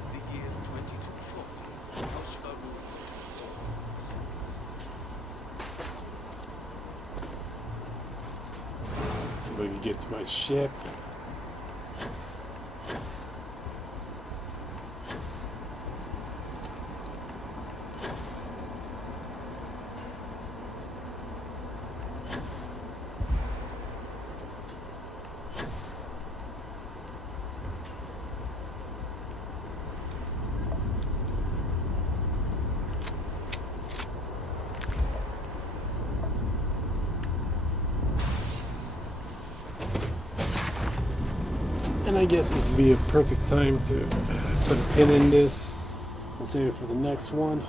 The year 2240. See if I can get to my ship. And I guess this would be a perfect time to put a pin in this. We'll save it for the next one.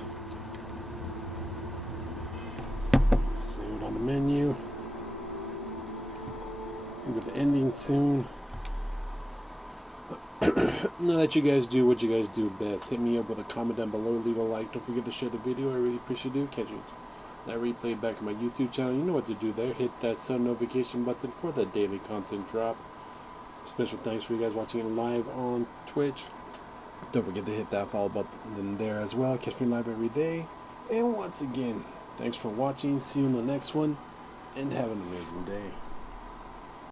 Save it on the menu. We'll get the ending soon. Now that you guys do what you guys do best, hit me up with a comment down below, leave a like, don't forget to share the video, I really appreciate you. Catch that replay back on my YouTube channel. You know what to do there. Hit that sub notification button for the daily content drop. Special thanks for you guys watching it live on Twitch. Don't forget to hit that follow button there as well. Catch me live every day. And once again, thanks for watching. See you in the next one. And have an amazing day.